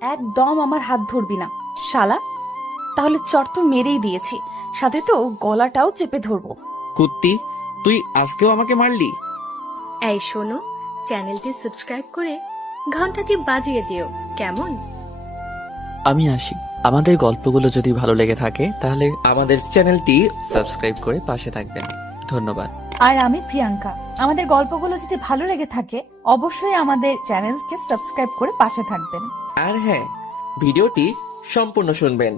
একদম আমার হাত ধরবি না শালা। তাহলে চর তো মেরেই দিয়েছি, সাথে তো গলাটাও চেপে ধরবো। কুত্তি, তুই আজকেও আমাকে মারলি? এই শোনো, চ্যানেলটি সাবস্ক্রাইব করে ঘন্টাটি বাজিয়ে দিও কেমন। আমি আসি। আমাদের গল্পগুলো যদি ভালো লেগে থাকে তাহলে আমাদের চ্যানেলটি সাবস্ক্রাইব করে পাশে থাকবেন। ধন্যবাদ। আর আমি প্রিয়াঙ্কা। আমাদের গল্পগুলো যদি ভালো লেগে থাকে অবশ্যই আমাদের চ্যানেলকে সাবস্ক্রাইব করে পাশে থাকবেন। আর হ্যাঁ, ভিডিওটি সম্পূর্ণ শুনবেন।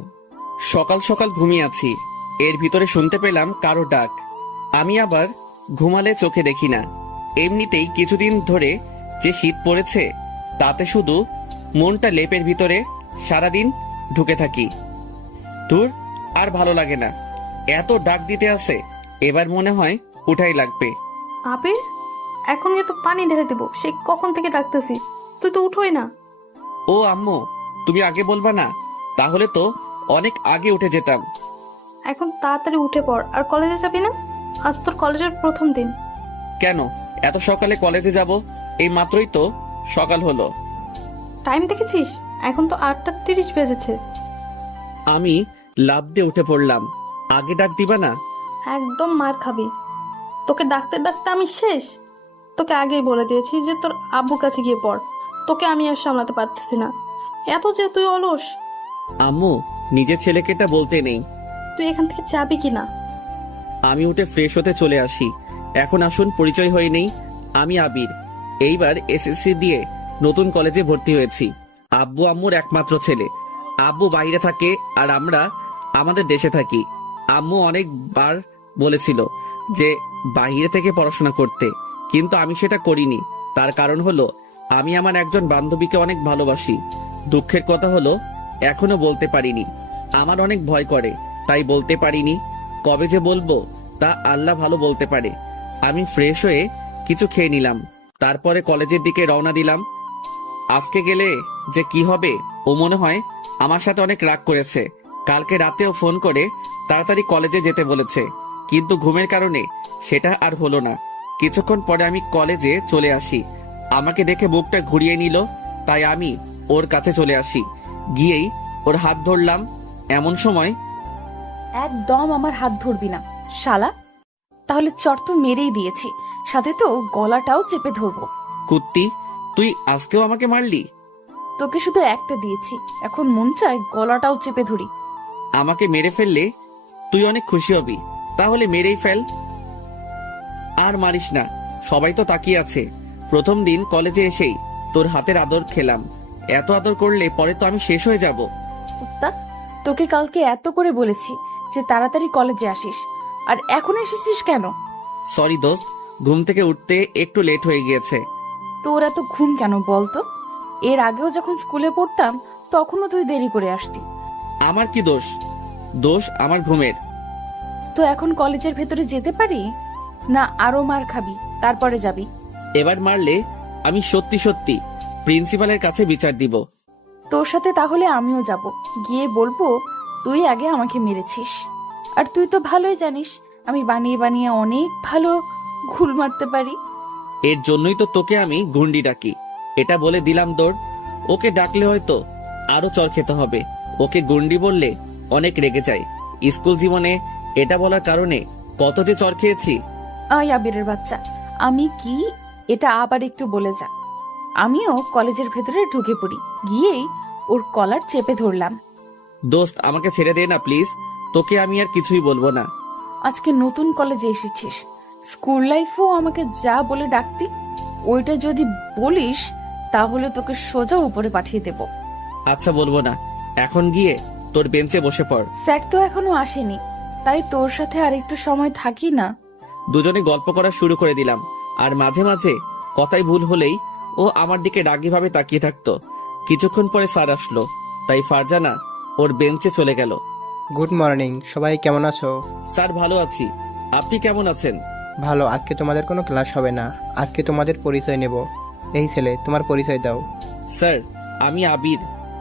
সকাল সকাল ঘুমিয়ে আছি, এর ভিতরে শুনতে পেলাম কারো ডাক। আমি আবার ঘুমালে চোখে দেখি না। এমনিতেই কিছুদিন ধরে যে শীত পড়েছে তাতে শুধু মনটা লেপের ভিতরে সারাদিন ঢুকে থাকি। দূর, আর ভালো লাগে না। এত ডাক দিতে আছে, এবার মনে হয় উঠাই লাগবে। আবির, এখন গিয়ে তো পানি ঢেলে দেবো, সে কখন থেকে ডাকতেছি, তুই তো উঠোই না। ও আম্মু, তুমি আগে বলবা না? তাহলে তো অনেক আগে উঠে যেতাম। এখন তাড়াতাড়ি উঠে পড়, আর কলেজে যাবি না? আজ তোর কলেজের প্রথম দিন। কেন এত সকালে কলেজে যাব? এই মাত্রই তো সকাল হলো। টাইম দেখেছিস? এখন তো 8:30 বেজেছে। আমি লাফ দিয়ে উঠে পড়লাম। আগে ডাক দিবা না? একদম মার খাবি। তোকে ডাকতে ডাকতে আমি শেষ। তোকে আগেই বলে দিয়েছি যে তোর আব্বুর কাছে গিয়ে পড়। তোকে আমি আর সামলাতে পারতেছি না, এত যে তুই অলস। আম্মু, নিজের ছেলেকে এটা বলতে নেই। তুই এখান থেকে যাবি কি না? আমি উঠে ফ্রেশ হতে চলে আসি। এখন আসুন পরিচয় হয়ে নেই। আমি আবির। এইবার এসএসসি দিয়ে নতুন কলেজে ভর্তি হয়েছি। আব্বু আম্মুর একমাত্র ছেলে। আব্বু বাইরে থাকে আর আমরা আমাদের দেশে থাকি। আম্মু অনেকবার বলেছিল যে বাইরে থেকে পড়াশোনা করতে, কিন্তু আমি সেটা করিনি। তার কারণ হলো আমি আমার একজন বান্ধবীকে অনেক ভালোবাসি। দুঃখের কথা হলো এখনো বলতে পারিনি। আমার অনেক ভয় করে, তাই বলতে পারিনি। কবে যে বলবো তা আল্লাহ ভালো বলতে পারে। আমি ফ্রেশ হয়ে কিছু খেয়ে নিলাম, তারপরে কলেজের দিকে রওনা দিলাম। আজকে গেলে যে কি হবে, ও মনে হয় আমার সাথে অনেক রাগ করেছে। কালকে রাতেও ফোন করে তাড়াতাড়ি কলেজে যেতে বলেছে, কিন্তু ঘুমের কারণে সেটা আর হলো না। কিছুক্ষণ পরে আমি কলেজে চলে আসি। আমাকে দেখে বুকটা ঘুরিয়ে নিল, তাই আমি ওর কাছে চলে আসি। গিয়েই ওর হাত ধরলাম। এমন সময় একদম আমার হাত ধরবি না শালা। তাহলে চর তো মেরেই দিয়েছি, সাথে তো গলাটাও চেপে ধরবো। কুত্তি, তুই আজকেও আমাকে মারলি? তোকে শুধু একটা দিয়েছি, এখন মন চায় গলাটাও চেপে ধরি। আমাকে মেরে ফেললে তুই অনেক খুশি হবি, তাহলে মেরেই ফেল। আর মারিস না, সবাই তো তাকিয়ে আছে। প্রথম দিন কলেজে এসেই তোর হাতের আদর খেলাম। এত আদর করলে পরে তো আমি শেষ হয়ে যাব। কুত্তা, তোকে কালকে এত করে বলেছি যে তাড়াতাড়ি কলেজে আসিস, আর এখন এসেছিস কেন? সরি দোস্ত, ঘুম থেকে উঠতে একটু লেট হয়ে গিয়েছে। তোর এত ঘুম কেন বলতো? এর আগেও যখন স্কুলে পড়তাম তখনও তুই দেরি করে আসতি। আমার কি দোষ? দোষ আমার ঘুমের। তো এখন কলেজের ভেতরে যেতে পারি না? আরো মার খাবি, তারপরে যাবি। এবার মারলে আমি সত্যি সত্যি প্রিন্সিপালের কাছে বিচার দিব। তোর সাথে তাহলে আমিও যাব, গিয়ে বলবো তুই আগে আমাকে মেরেছিস। আর তুই তো ভালোই জানিস আমি বানিয়ে বানিয়ে অনেক ভালো ঘুল মারতে পারি। এর জন্যই তো তোকে আমি গুন্ডি ডাকি। এটা বলে দিলাম দৌড়। ওকে ডাকলে হয়তো আরো চর খেতে হবে। ওকে গুন্ডি বললে অনেক রেগে যায়। স্কুল জীবনে এটা বলার কারণে কত যে চর খেয়েছি। আয় আবিরের বাচ্চা, আমি কি এটা আবার একটু বলে যা। আমিও কলেজের ভেতরে ঢুকে পড়ি, গিয়েই ওর কলার চেপে ধরলাম। দোস্ত, আমাকে ছেড়ে দে না প্লিজ। তোকে আমি আর কিছুই বলবো না। আজকে নতুন কলেজে এসেছিস, স্কুল লাইফও আমাকে যা বলে ডাকতি, ওইটা যদি বলিস তাহলে তোকে সোজা উপরে পাঠিয়ে দেব। আচ্ছা, বলবো না। এখন গিয়ে তোর বেঞ্চে বসে পড়। স্যার তো এখনো আসেনি, তাই তোর সাথে আর একটু সময় থাকি না। দুজনে গল্প করা শুরু করে দিলাম। আর মাঝে মাঝে কথাই ভুল হলেই ও আমার দিকে রাগীভাবে তাকিয়ে থাকতো। কিছুক্ষণ পরে স্যার আসলো, তাই ফারজানা ওর বেঞ্চে চলে গেল। গুড মর্নিং, সবাই কেমন আছো? স্যার, ভালো আছি। আপনি কেমন আছেন? ভালো। আজকে তোমাদের কোনো ক্লাস হবে না, আজকে তোমাদের পরিচয় নেব। এই ছেলে, তোমার পরিচয় দাও। স্যার, আমি আবির,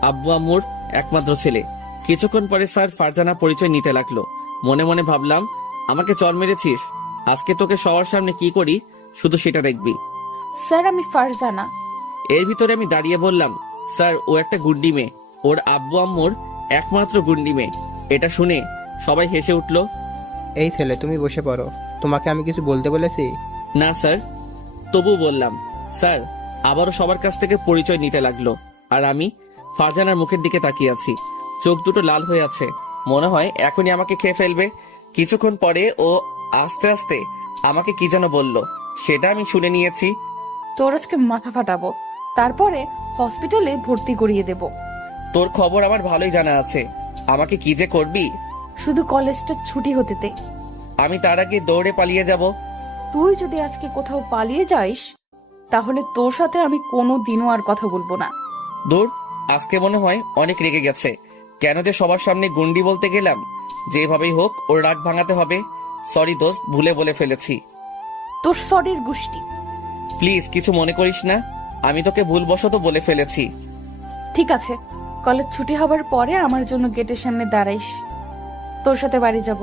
আব্বু আম্মুর একমাত্র ছেলে। কিছুক্ষণ পরে স্যার ফারজানা পরিচয় নিতে লাগলো। মনে মনে ভাবলাম, আমাকে চর মেরেছিস, আজকে তোকে সবার সামনে কি করি শুধু সেটা দেখবি। স্যার, আমি ফারজানা। এর ভিতরে আমি দাঁড়িয়ে বললাম, স্যার ও একটা গুন্ডি মেয়ে, ওর আব্বু আম্মুর একমাত্র গুন্ডি মেয়ে। এটা শুনে সবাই হেসে উঠল। এই ছেলে, তুমি বসে পড়ো। তোমাকে আমি কিছু বলতে বলেছি? না স্যার, তবু বললাম। স্যার আবারও সবার কাছ থেকে পরিচয় নিতে লাগলো, আর আমি ফারজানার মুখের দিকে তাকিয়ে আছি। চোখ দুটো লাল হয়ে আছে, মনে হয় এখনই আমাকে খেয়ে ফেলবে। কিছুক্ষণ পরে ও আস্তে আস্তে আমাকে কি যেন বলল, সেটা আমি শুনে নিয়েছি। তোর আজকে মাথা ফাটাবো, তারপরে হসপিটালে ভর্তি করিয়ে দেব। তোর খবর আমার ভালোই জানা আছে, আমাকে কি যে করবি। শুধু কলেজটা ছুটি হতে দে। আমি তার আগে দৌড়ে পালিয়ে যাব। তুই যদি আজকে কোথাও পালিয়ে যাস, তাহলে তোর সাথে আমি কোনো দিনও আর কথা বলবো না। দূর, আজকে মনে হয় অনেক রেগে গেছে। কেন যে সবার সামনে গুন্ডি বলতে গেলাম। যেভাবেই হোক ওর রাগ ভাঙাতে হবে। সরি দোস্ত, ভুলে বলে ফেলেছি। তোর সরির গুষ্টি। প্লিজ কিছু মনে করিস না, আমি তোকে ভুলবশত বলে ফেলেছি। ঠিক আছে, কলেজ ছুটি হবার পরে আমার জন্য গেটের সামনে দাঁড়াইস। তোর সাথে বাড়ি যাব।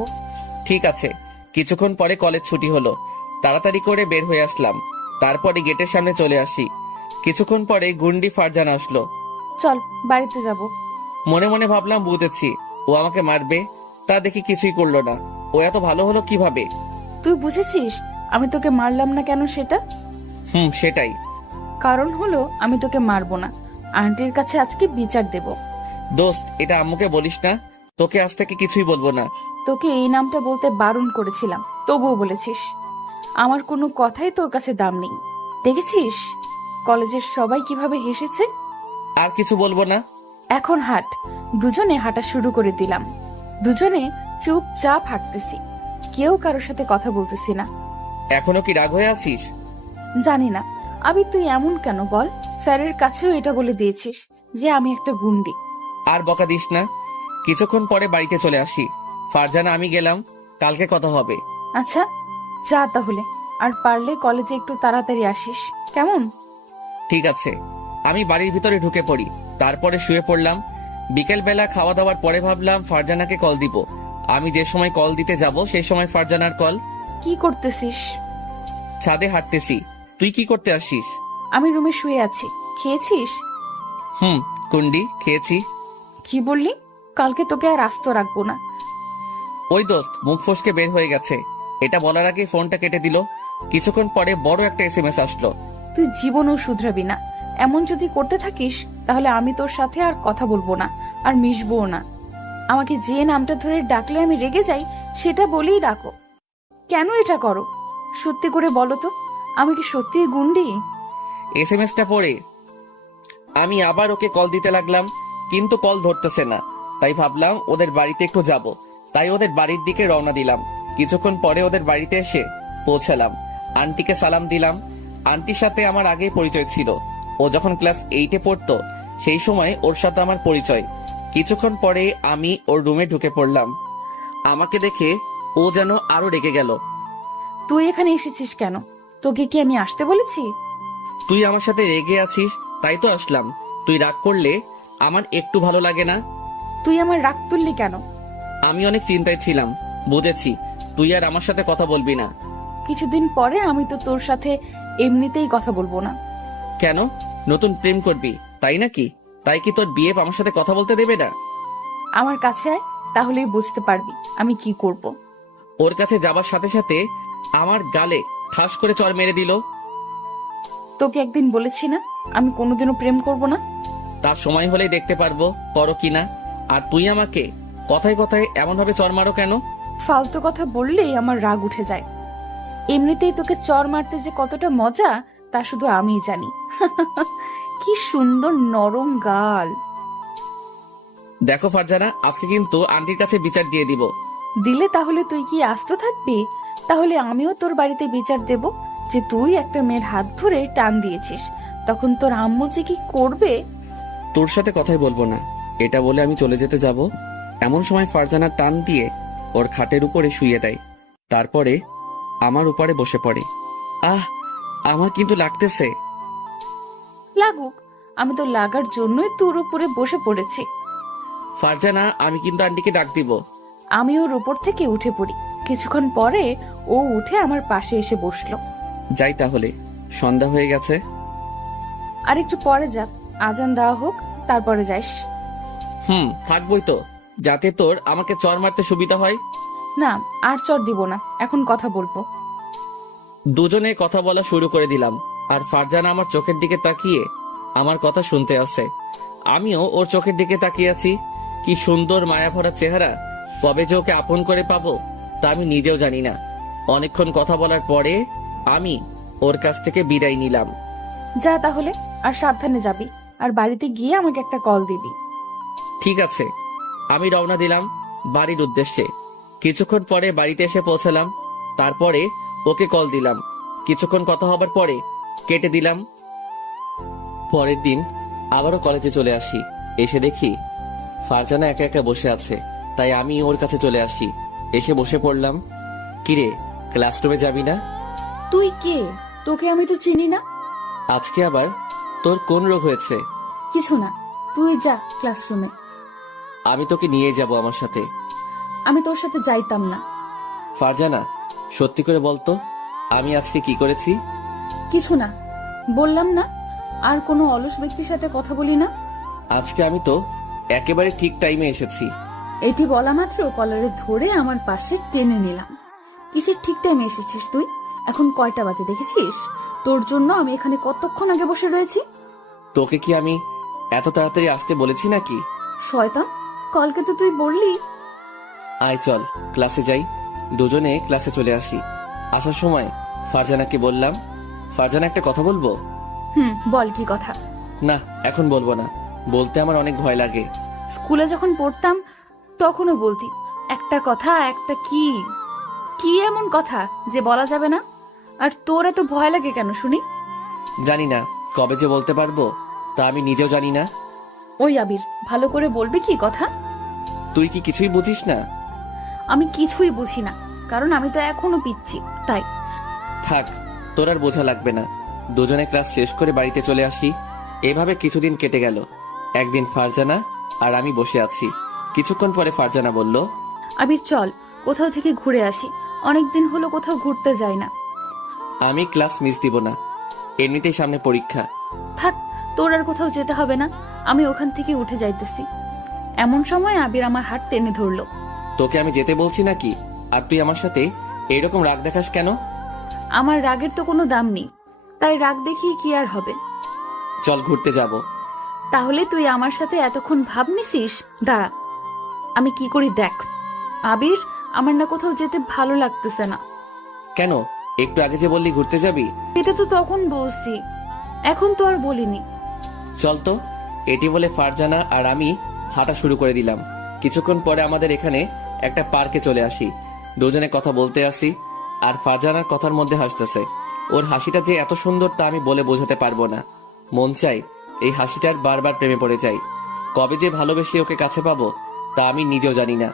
ঠিক আছে। কিছুক্ষণ পরে কলেজ ছুটি হলো, তাড়াতাড়ি করে বের হয়ে আসলাম। তারপরে গেটের সামনে চলে আসি। কিছুক্ষণ পরে গুন্ডি ফারজানা আসলো। চল বাড়িতে যাব। মনে মনে ভাবলাম বুঝেছি ও আমাকে মারবে, তা দেখি কিছুই করলো না। ও এত ভালো হলো কিভাবে? তুই বুঝেছিস আমি তোকে মারলাম না কেন সেটা? সেটাই। কারণ হলো আমি তোকে মারবো না, আন্টির কাছে আজকে বিচার দেব। দোস্ত এটা আম্মুকে বলিস না, তোকে আজ থেকে কিছুই বলবো না। তোকে এই নামটা বলতে বারণ করেছিলাম, তবুও বলেছিস। আমার কোনো কথাই তোর কাছে দাম নেই। দেখেছিস কলেজের সবাই কিভাবে হেসেছে। আর কিছু বলবো না। এখন হাঁট। দুজনে হাঁটা শুরু করে দিলাম। দুজনে চুপচাপ হাঁটতেছি, কেউ কারোর সাথে কথা বলতেছি না। এখনো কি রাগ হয়ে আছিস? জানি না আবির, তুই এমন কেন বল? স্যারের কাছেও এটা বলে দিয়েছিস যে আমি একটা গুন্ডি। আর বকা দিস না। কিছুক্ষণ পরে বাড়িতে চলে আসি। ফারজানা আমি গেলাম, কালকে কথা হবে। আচ্ছা যা তাহলে, আর পারলে কলেজে একটু তাড়াতাড়ি আসিস, কেমন? ঠিক আছে। আমি বাড়ির ভিতরে ঢুকে পড়ি, তারপরে শুয়ে পড়লাম। বিকেল বেলা খাওয়া দাওয়ার পরে ভাবলাম ফারজানাকে কল দিব। আমি যে সময় কল দিতে যাব সেই সময় ফারজানার কল। কি করতেছিস? ছাদে হাঁটতেছি। তুই কি করতে আসিস? আমি রুমে শুয়ে আছি। খেয়েছিস? কুন্ডি খেয়েছি। কি বললি? কালকে তোকে আর আস্ত রাখবো না। ওই দোস্ত মুখ ফসকে বের হয়ে গেছে। এটা বলার আগে ফোনটা কেটে দিল। কিছুক্ষণ পরে বড় একটা এসএমএস আসলো। তুই জীবনও শুধরাবি না। এমন যদি করতে থাকিস তাহলে আমি তোর সাথে আর কথা বলবো না, আর মিশবো না। আমাকে যে নামটা ধরে ডাকলে আমি রেগে যাই, সেটা বলেই ডাকো। কেন এটা করো? সত্যি করে বলো তো, আমি কি সত্যিই গুন্ডি? এসএমএসটা পড়ে আমি আবার ওকে কল দিতে লাগলাম, কিন্তু কল ধরতেছে না। তাই ভাবলাম ওদের বাড়িতে একটু যাব। তাই ওদের বাড়ির দিকে রওনা দিলাম। কিছুক্ষণ পরে ওদের বাড়িতে এসে পৌঁছালাম। আন্টিকে সালাম দিলাম। আন্টির সাথে আমার আগেই পরিচয় ছিল। ও যখন ক্লাস 8-এ পড়তো সেই সময় ওর সাথে আমার পরিচয়। কিছুক্ষণ পরে আমি ওর রুমে ঢুকে পড়লাম। আমাকে দেখে ও যেন আরো রেগে গেল। তুই এখানে এসেছিস কেন? তোকে কি আমি আসতে বলেছি? তুই আমার সাথে রেগে আছিস তাই তো আসলাম। তুই রাগ করলে আমার একটু ভালো লাগে না। তুই আমার রাগ তুললি কেন? আমি অনেক চিন্তায় ছিলাম। বুঝেছি তুই আর আমার সাথে কথা বলবি না। কিছুদিন পরে আমি তো তোর সাথে এমনিতেই কথা বলবো না। কেন? নতুন প্রেম করবি তাই নাকি? তাই কি তোর বিয়ে আমার সাথে কথা বলতে দেবে না? আমার কাছে আয়, তাহলেই বুঝতে পারবি আমি কি করব। ওর কাছে যাবার সাথে সাথে আমার গালে ঠাস করে চড় মেরে দিল। তোকে একদিন বলেছি না আমি কোনোদিনও প্রেম করব না? তার সময় হলেই দেখতে পারবো করো কিনা। আর তুই আমাকে কথায় কথায় এমন ভাবে চড় মারো কেন? ফালতু কথা বললেই আমার রাগ উঠে যায়। এমনিতেই তোকে চর মারতে যে কতটা মজা তা শুধু আমিই জানি। কি সুন্দর নরম গাল। দেখো ফারজানা, আজকে কিন্তু আন্টির কাছে বিচার দিয়ে দিব। দিলে তাহলে তুই কি আস্ত থাকবি? তাহলে আমিও তোর বাড়িতে বিচার দেব যে তুই একটা মেয়ের হাত ধরে টান দিয়েছিস। তখন তোর আম্মু যে কি করবে। তোর সাথে কথাই বলবো না, এটা বলে আমি চলে যেতে যাব। এমন সময় ফারজানা টান দিয়ে ওর খাটের উপরে শুইয়ে দেয়। তারপরে আমার উপরে বসে পড়ে। আমার কিন্তু লাগতেছে। লাগুক, আমি তো লাগার জন্যই তোর উপরে বসে পড়েছি। ফারজানা আমি কিন্তু আন্টিকে ডাক দিব। আমি ওর উপর থেকে উঠে পড়ি। কিছুক্ষণ পরে ও উঠে আমার পাশে এসে বসলো। যাই তাহলে, সন্ধ্যা হয়ে গেছে। আর একটু পরে যা, আজান দেওয়া হোক, তারপরে যাইস। থাকবই তো, যাতে তোর আমাকে চর মারতে সুবিধা হয়। না, আর চর দিব না, এখন কথা বলবো। দুজনে কথা বলা শুরু করে দিলাম, আর ফারজানা আমার চোখের দিকে তাকিয়ে আমার কথা শুনতে আছে। আমিও ওর চোখের দিকে তাকিয়ে আছি। কি সুন্দর মায়াভরা চেহারা, কবে যে ওকে আপন করে পাবো তা আমি নিজেও জানি না। অনেকক্ষণ কথা বলার পরে আমি ওর কাছ থেকে বিদায় নিলাম। যা তাহলে, আর সাবধানে যাবি, আর বাড়িতে গিয়ে আমাকে একটা কল দিবি। ঠিক আছে। আমি রওনা দিলাম বাড়ির উদ্দেশ্যে। কিছুক্ষণ পরে বাড়িতে এসে পৌঁছালাম। তারপরে ওকে কল দিলাম। কিছুক্ষণ কথা হবার পরে কেটে দিলাম। পরের দিন আবারও কলেজে চলে আসি। এসে দেখি ফারজানা একা একা বসে আছে, তাই আমি ওর কাছে চলে আসি। এসে বসে পড়লাম। কিরে, ক্লাসরুমে যাবি না? তুই কে? তোকে আমি তো চিনি না। আজকে আবার তোর কোন রোগ হয়েছে? কিছু না, তুই যা ক্লাসরুমে। আমি তোকে নিয়ে যাব আমার সাথে। আমি তোর সাথে যাইতাম না। ফারজানা, সত্যি করে বলতো আমি আজকে কি করেছি? কিছু না, বললাম না আর কোনো অলস ব্যক্তির সাথে কথা বলি না। আজকে আমি তো একেবারে ঠিক টাইমে এসেছি। এটি বলা মাত্র কলারে ধরে আমার পাশে টেনে নিলাম। কিসের ঠিক টাইমে এসেছিস তুই? এখন কয়টা বাজে দেখেছিস? তোর জন্য আমি এখানে কতক্ষণ আগে বসে রয়েছি। তোকে কি আমি এত তাড়াতাড়ি আসতে বলেছি নাকি? শয়তান, কলকে তো তুই বললি। আয় চল ক্লাসে যাই। দুজনে ক্লাসে চলে আসি। আসার সময় ফারজানাকে বললাম, ফারজানা একটা কথা বলবো। বল, কি কথা? না, এখন বলবো না, বলতে আমার অনেক ভয় লাগে। স্কুলে যখন পড়তাম তখনও বলতি একটা কথা, একটা কি কি এমন কথা যে বলা যাবে না? আর তোর এত ভয় লাগে কেন শুনি? জানি না কবে যে বলতে পারবো, তা আমি নিজেও জানি না। ওই আবির, ভালো করে বলবি কি কথা? তুই কি কিছুই বুঝিস না? আমি কিছুই বুঝি না, কারণ আমি তো এখনো পিচ্ছি, তাই। থাক, তোর আর বোঝা লাগবে না। দুজনে ক্লাস শেষ করে বাড়িতে চলে আসি। এভাবে কিছুদিন কেটে গেল। একদিন ফারজানা আর আমি বসে আছি। কিছুক্ষণ পরে ফারজানা বলল, আবির চল কোথাও থেকে ঘুরে আসি, অনেকদিন হলো কোথাও ঘুরতে যাই না। আমি ক্লাস মিস দিব না, এমনিতেই সামনে পরীক্ষা। থাক, তোর আর কোথাও যেতে হবে না, আমি ওখান থেকে উঠে যাইতেছি। এমন সময় আবির আমার হাত টেনে ধরলো। তোকে আমি যেতে বলছি নাকি, আর তুই আমার সাথে এইরকম রাগ দেখাস কেন? আমার রাগের তো কোনো দাম নেই, তাই রাগ দেখিয়ে কি আর হবে? চল ঘুরতে যাব। তাহলে তুই আমার সাথে এতক্ষণ ভাব নিছিস? দাঁড়া, আমি কি করি দেখ। আবির, আমার না কোথাও যেতে ভালো লাগতেছে না। কেন? একটু আগে যে বললি ঘুরতে যাবি। এটা তো তখন বলছি, এখন তো আর বলিনি। চল তো। এটি বলে ফারজানা আর আমি হাঁটা শুরু করে দিলাম। কিছুক্ষণ পরে আমাদের এখানে একটা পার্কে চলে আসি। দুজনে কথা বলতে আসি, আর ফারজানার কথার মধ্যে হাসতেছে। ওর হাসিটা যে এত সুন্দর তা আমি বলে বোঝাতে পারবো না। মন চাই এই হাসিটার বারবার প্রেমে পড়ে যাই। কবে যে ভালোবেসে ওকে কাছে পাবো তা আমি নিজেও জানি না।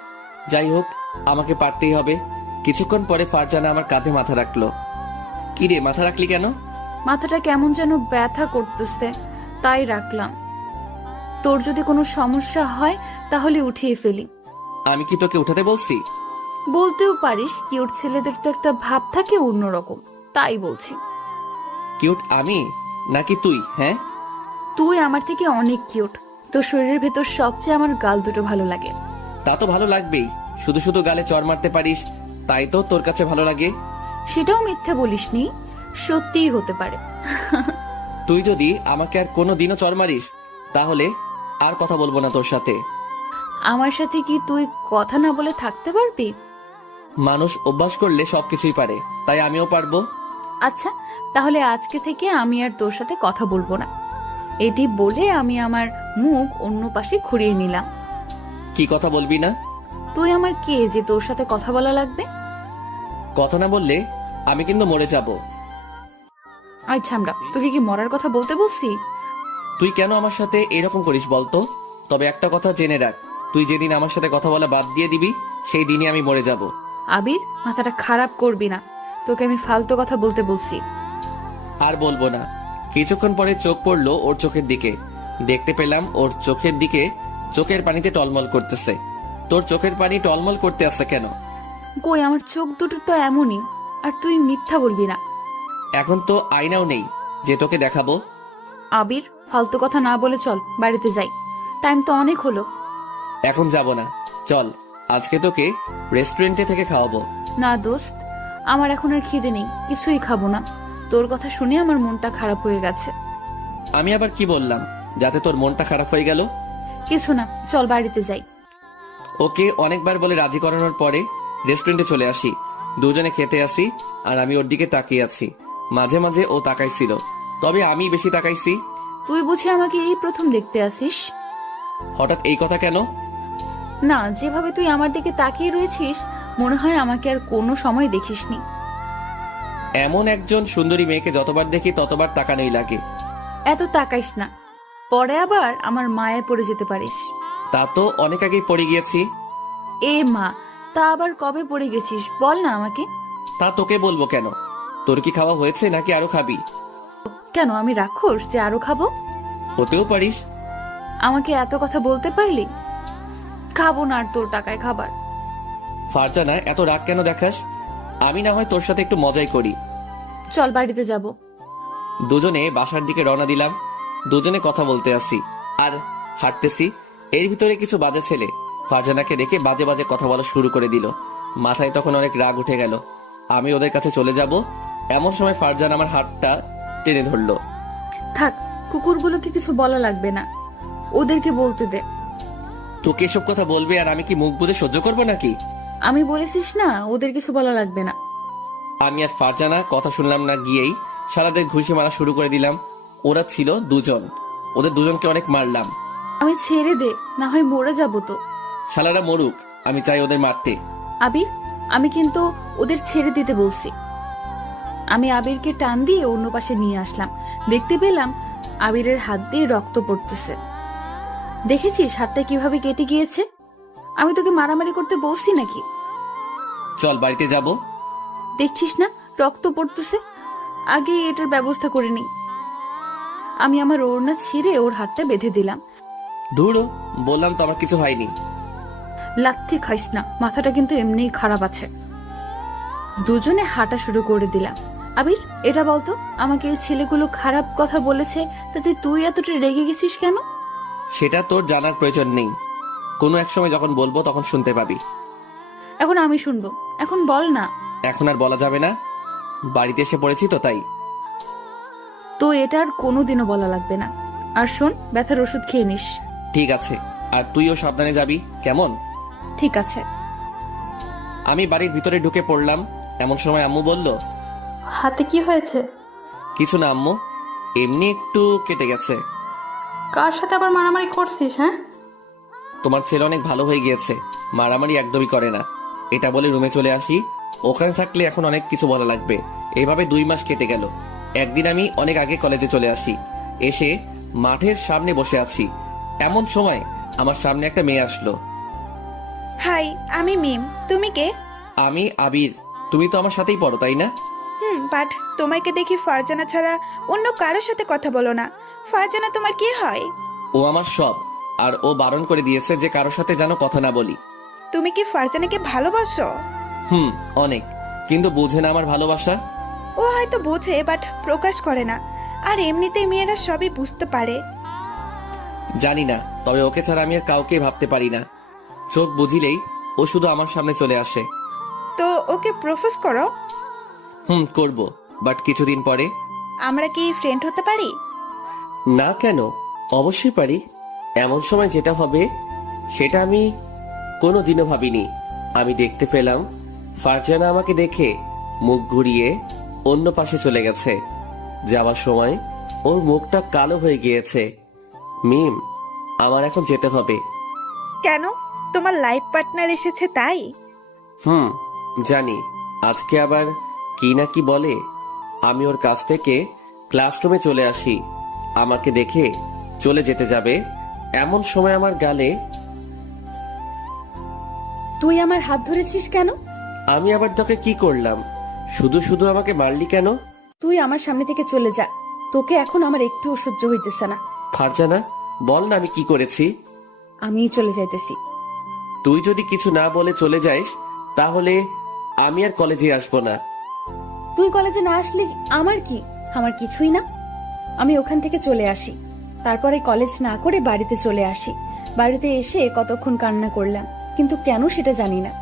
যাই হোক, আমাকে পারতেই হবে। কিছুক্ষণ পরে ফারজানা আমার কাঁধে মাথা রাখলো। কি রে, মাথা রাখলি কেন? মাথাটা কেমন যেন ব্যথা করতেছে, তাই রাখলাম। তোর যদি কোনো সমস্যা হয় তাহলে উঠিয়ে ফেলি। আমি কি তোকে উঠাতে বলছি? বলতেও পারিস, কিউট ছেলেদের তো একটা ভাব থাকে অন্যরকম, তাই বলছি। কিউট আমি নাকি তুই? হ্যাঁ, তুই আমার থেকে অনেক কিউট। তোর শরীরের ভেতর সবচেয়ে আমার গাল দুটো ভালো লাগে। তা তো ভালো লাগবেই। শুধু শুধু গালে চড় মারতে পারিস, তাই তো তোর কাছে ভালো লাগে। সেটাও মিথ্যে বলিসনি, সত্যিই হতে পারে। তুই যদি আমাকে আর কোনো দিনও চড় মারিস তাহলে আর কথা বলবো না তোর সাথে। আমার সাথে কি তুই কথা না বলে থাকতে পারবি? মানুষ অভ্যাস করলে সবকিছুই পারে, তাই আমিও পারবো। আচ্ছা, তাহলে আজকে থেকে আমি আর তোর সাথে কথা বলবো না। এটি বলে আমি আমার মুখ অন্য পাশে ঘুরিয়ে নিলাম। কি কথা বলবি না? তুই আমার কে যে তোর সাথে কথা বলা লাগবে? কথা না বললে আমি কিন্তু মরে যাব। আচ্ছা, আমরা তোকে কি মরার কথা বলতে বলছি? তুই কেন আমার সাথে এরকম করিস বলতো? তবে একটা কথা জেনে রাখ, তুই যেদিন আমার সাথে কথা বলা বাদ দিয়ে দিবি সেই দিনই আমি মরে যাব। আবির, মাথাটা খারাপ করবি না, তোকে আমি ফালতু কথা বলতে বলছি। আর বলবো না। কিছুক্ষণ পরে চোখ পড়লো ওর চোখের দিকে। দেখতে পেলাম ওর চোখের দিকে চোখের পানিতে টলমল করতেছে। তোর চোখের পানি টলমল করতে আসছে কেন? কই, আমার চোখ দুটো তো এমনই, আর তুই মিথ্যা বলবি না। এখন তো আয়নাও নেই যে তোকে দেখাবো। আবির, ফালতু কথা না বলে চল বাড়িতে যাই, টাইম তো অনেক হলো। এখন যাব না, চল আজকে তোকে রেস্টুরেন্টে থেকে খাওয়াবো। না দোস্ত, আমার এখন আর খিদে নেই, কিছুই খাবো না। তোর কথা শুনে আমার মনটা খারাপ হয়ে গেছে। আমি আবার কি বললাম যাতে তোর মনটা খারাপ হয়ে গেল? কিছু না, চল বাড়িতে যাই। ওকে অনেকবার বলে রাজি করানোর পরে রেস্টুরেন্টে চলে আসি। দুজনে খেতে আসি আর আমি ওর দিকে তাকিয়ে আছি। মাঝে মাঝে ও তাকাইছিল, তবে আমি বেশি তাকাইছি। তুই বুঝি আমাকে এই প্রথম দেখতে আসিস? হঠাৎ এই কথা কেন? না, যেভাবে তুই আমার দিকে তাকিয়ে রয়েছিস মনে হয় আমাকে আর কোনো সময় দেখিসনি। এমন একজন সুন্দরী মেয়েকে যতবার দেখি ততবার তাকানোই লাগে। এত তাকাইস না, পরে আবার আমার মায়ে পড়ে যেতে পারিস। তা তো অনেক আগেই পড়ে গিয়েছি। এ মা, তা আবার কবে পড়ে গেছিস বল না আমাকে। তা তোকে বলবো কেন? তোর কি খাওয়া হয়েছে নাকি আরো খাবি? কেন, আমি রাক্ষস যে আরো খাবো? হতেও পারিস। আমাকে এত কথা বলতে পারলি? খাবো না আর তোর টাকায় খাবার। ফারজানা, এত রাগ কেন দেখাস? আমি না হয় তোর সাথে একটু মজাই করি। চল বাড়িতে যাব। দুজনে বাসার দিকে রওনা দিলাম। দুজনে কথা বলতে আসি আর হাঁটতেছি। এর ভিতরে কিছু বাজে ছেলে ফারজানাকে দেখে বাজে বাজে কথা বলা শুরু করে দিল। মাথায় তখন অনেক রাগ উঠে গেল। আমি ওদের কাছে চলে যাব, এমন সময় ফারজানা আমার হাতটা টেনে ধরলো। থাক, কুকুরগুলোকে কিছু বলা লাগবে না, ওদেরকে বলতে দে। তোকে এসব কথা বলবে আর আমি কি মুখ বুজে সহ্য করবো নাকি? আমি বলেছিস না ওদের কিছু বলা লাগবে না। আমি আর ফারজানা কথা শুনলাম না, গিয়েই সারাদের ঘুষি মারা শুরু করে দিলাম। ওরা ছিল দুজন, ওদের দুজনকে অনেক মারলাম। আমি ছেড়ে দে, না হয় মরে যাব তো। শালারা মরুক, আমি চাই ওদের মারতে। আবির, আমি কিন্তু ওদের ছেড়ে দিতে বলছি। আমি আবিরকে টান দিয়ে অন্য পাশে নিয়ে আসলাম। দেখতে পেলাম আবিরের হাত দিয়ে রক্ত পড়তেছে। দেখেছিস হাতটা কিভাবে কেটে গিয়েছে? আমি তোকে মারামারি করতে বলছি নাকি? চল বাড়িতে যাব। দেখছিস না রক্ত পড়তেছে, আগে এটার ব্যবস্থা করে নিই। আমি আমার ওড়না ছিঁড়ে ওর হাতটা বেঁধে দিলাম। ধুরো, বললাম তো আমার কিছু হয়নি। লাথি খাইস না, মাথাটা কিন্তু এমনিই খারাপ আছে। দুজনে হাঁটা শুরু করে দিলাম। আবির, এটা বলতো, আমাকে এই ছেলেগুলো খারাপ কথা বলেছে, তাতে তুই এতটা রেগে গেছিস কেন? সেটা তোর জানার প্রয়োজন নেই। কোনো এক সময় যখন বলবো তখন শুনতে পাবি। এখন আমি শুনবো, এখন বল না। এখন আর বলা যাবে না, বাড়িতে এসে পড়েছি তো তাই। তো এটা আর কোনোদিনও বলা লাগবে না। আর শোন, ব্যথার ওষুধ খেয়ে নিস। ঠিক আছে, আর তুইও সাবধানে যাবি, কেমন? ঠিক আছে। আমি বাড়ির ভিতরে ঢুকে পড়লাম। এমন সময় আম্মু বলল, হাতে কি হয়েছে? কিছু না আম্মু, এমনি একটু কেটে গেছে। কার সাথে আবার মারামারি করছিস? হ্যাঁ, তোমার ছেলে অনেক ভালো হয়ে গিয়েছে, মারামারি একদমই করে না। এটা বলে রুমে চলে আসি। ওখানে থাকলে এখন অনেক কিছু বলা লাগবে। এভাবে 2 মাস কেটে গেল। একদিন আমি অনেক আগে কলেজে চলে আসি। এসে মাঠের সামনে বসে আছি, এমন সময় আমার সামনে একটা মেয়ে আসলো। হাই, আমি মিম। তুমি কে? আমি আবির। তুমি তো আমার সাথেই পড়ো, তাই না? বাট তোমাকে দেখি ফারজানা ছাড়া অন্য কারোর সাথে কথা বলো না। ফারজানা তোমার কি হয়? ও আমার সব, আর ও বারণ করে দিয়েছে যে কারোর সাথে যেন কথা না বলি। তুমি কি ফারজানাকে ভালোবাসো? অনেক, কিন্তু বুঝে না আমার ভালোবাসা। ও হয়তো বোঝে, বাট প্রকাশ করে না। আর এমনিতেই মেয়েরা সবই বুঝতে পারে। জানি না, তবে ওকে ছাড়া আমি আর কাউকে ভাবতে পারি না। চোখ বুঝিলেই ও শুধু আমার সামনে চলে আসে। তো ওকে প্রপোজ করো। করব, বাট কিছুদিন পরে। আমরা কি ফ্রেন্ড হতে পারি? না কেন, অবশ্যই পারি। এমন সময় যেটা হবে সেটা আমি কোনোদিনও ভাবিনি। আমি দেখতে পেলাম ফারজানা আমাকে দেখে মুখ ঘুরিয়ে অন্য পাশে চলে গেছে। যাওয়ার সময় ওর মুখটা কালো হয়ে গিয়েছে। মিম, আমার এখন যেতে হবে। কেন? তোমার লাইফ পার্টনার এসেছে তাই? জানি, আজকে আবার কি না কি বলে। আমি ওর কাছ থেকে ক্লাসরুমে চলে আসি। আমাকে দেখে চলে যেতে যাবে, এমন সময় আমার গালে। তুই আমার হাত ধরেছিস কেন? আমি আবার তোকে কি করলাম? শুধু শুধু আমাকে মারলি কেন? তুই আমার সামনে থেকে চলে যা, তোকে এখন আমার একটুও সহ্য হইতেছে না। ফারজানা, বল না আমি কি করেছি? আমিই চলে যাইতেছি। তুই যদি কিছু না বলে চলে যাইস তাহলে আমি আর কলেজে আসবো না। তুই কলেজে না আসলে আমার কি? আমার কিছুই না। আমি ওখান থেকে চলে আসি। তারপরে কলেজ না করে বাড়িতে চলে আসি। বাড়িতে এসে কতক্ষণ কান্না করলাম, কিন্তু কেন সেটা জানি না।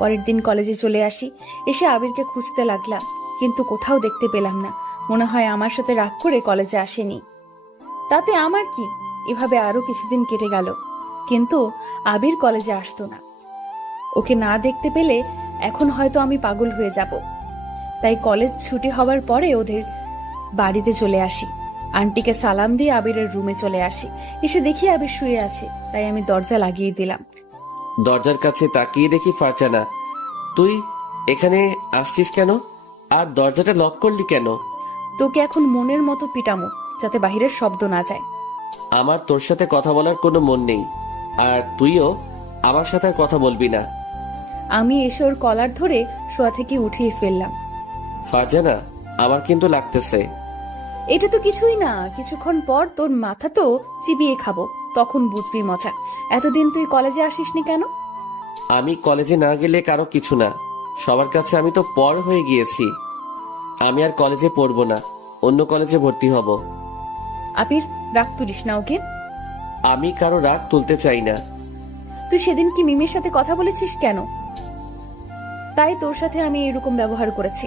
পরের দিন কলেজে চলে আসি। এসে আবিরকে খুঁজতে লাগলাম, কিন্তু কোথাও দেখতে পেলাম না। মনে হয় আমার সাথে রাগ করে কলেজে আসেনি। তাতে আমার কি? এভাবে আরো কিছুদিন কেটে গেল, কিন্তু আবির কলেজে আসতো না। ওকে না দেখতে পেলে এখন হয়তো আমি পাগল হয়ে যাব। তাই কলেজ ছুটি হবার পরে ওদের বাড়িতে চলে আসি। আন্টিকে সালাম দিয়ে আবিরের রুমে চলে আসি। এসে দেখি আবির শুয়ে আছে, তাই আমি দরজা লাগিয়ে দিলাম। দরজার কাছে তাকিয়ে দেখি ফারজানা। তুই এখানে আসছিস কেন? আর দরজাটা লক করলি কেন? তোকে এখন মনের মতো পিটামো, যাতে বাহিরের শব্দ না যায়। আমার তোর সাথে কথা বলার কোনো মন নেই, আর তুইও আমার সাথে আর কথা বলবি না। আমি এসে ওর কলার ধরে শোয়া থেকে উঠিয়ে ফেললাম। ফারজানা, আমার কিন্তু লাগতেছে। এটা তো কিছুই না, কিছুক্ষণ পর তোর মাথা তো চিবিয়ে খাবো, তখন বুঝবি মজা। এতদিন তুই কলেজে আসিসনি কেন? আমি কলেজে না গেলে কারো কিছু না, সবার কাছে আমি তো পর হয়ে গিয়েছি। আমি আর কলেজে পড়বো না, অন্য কলেজে ভর্তি হব। আবির, রাগ তুলিস না ওকে। আমি কারো রাগ তুলতে চাই না। তুই সেদিন কি মিমের সাথে কথা বলেছিস কেন? তাই তোর সাথে আমি এরকম ব্যবহার করেছি।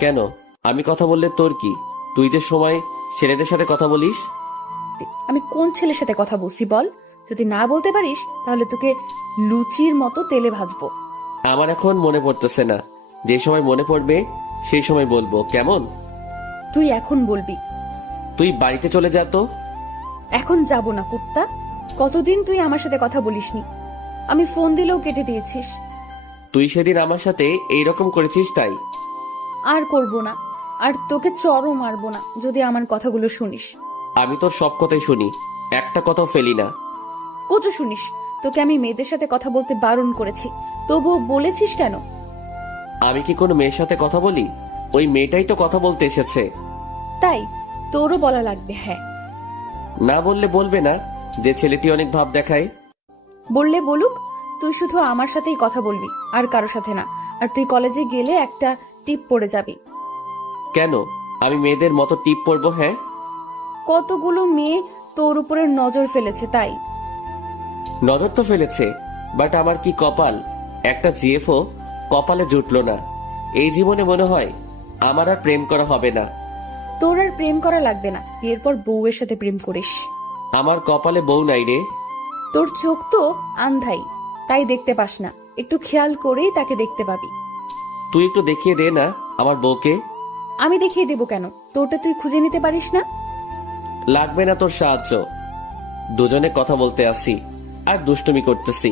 কেন? আমি কথা বললে তোর কি? তুই যে সময় ছেলেদের সাথে কথা বলিস। আমি কোন ছেলের সাথে কথা বলছি বল? যদি না বলতে পারিস তাহলে তোকে লুচির মতো তেলে ভাজবো। আমার এখন মনে পড়তেছে না, যে সময় মনে পড়বে সেই সময় বলবো, কেমন? তুই এখন বলবি। তুই বাড়িতে চলে যা তো। এখন যাব না কুত্তা। কতদিন তুই আমার সাথে কথা বলিসনি, আমি ফোন দিলেও কেটে দিয়েছিস। তুই সেদিন আমার সাথে এইরকম করেছিস তাই। আর করব না, আর তোকে চরও মারবো না যদি আমার কথাগুলো শুনিস। আমি তোর সব কথাই শুনি, একটা কথাও ফেলি না। কত শুনিস? তোকে আমি মেয়েদের সাথে কথা বলতে বারণ করেছি, তবুও বলেছিস কেন? আমি কি কোনো মেয়ের সাথে কথা বলি? ওই মেয়েটাই তো কথা বলতে এসেছে। তাই তোরও বলা লাগবে? হ্যাঁ। না বললে বলবে না যে ছেলেটি অনেক ভাব দেখায়? বললে বলুক, তুই শুধু আমার সাথেই কথা বলবি, আর কারো সাথে না। আর তুই কলেজে গেলে একটা টিপ পড়ে যাবি। কেন? আমি মেয়েদের মতো টিপ পরবো? হ্যাঁ, কতগুলো মেয়ে তোর উপরে নজর ফেলেছে তাই। নজর তো ফেলেছে, বাট আমার কি কপাল, একটা জিএফও কপালে জুটলো না। এই জীবনে মনে হয় আমার আর প্রেম করা হবে না। তোর আর প্রেম করা লাগবে না, বিয়ের পর বউয়ের সাথে প্রেম করিস। আমার কপালে বউ নাই রে। তোর চোখ তো আন্ধাই, তাই দেখতে পাস না। একটু খেয়াল করেই তাকে দেখতে পাবি। তুই একটু দেখিয়ে দে না আমার বউকে। আমি দেখিয়ে দেবো কেন? তোরটা তুই খুঁজে নিতে পারিস না? লাগবে না তোর সাহায্য। দুজনে কথা বলতে আসি আর দুষ্টুমি করতেছি।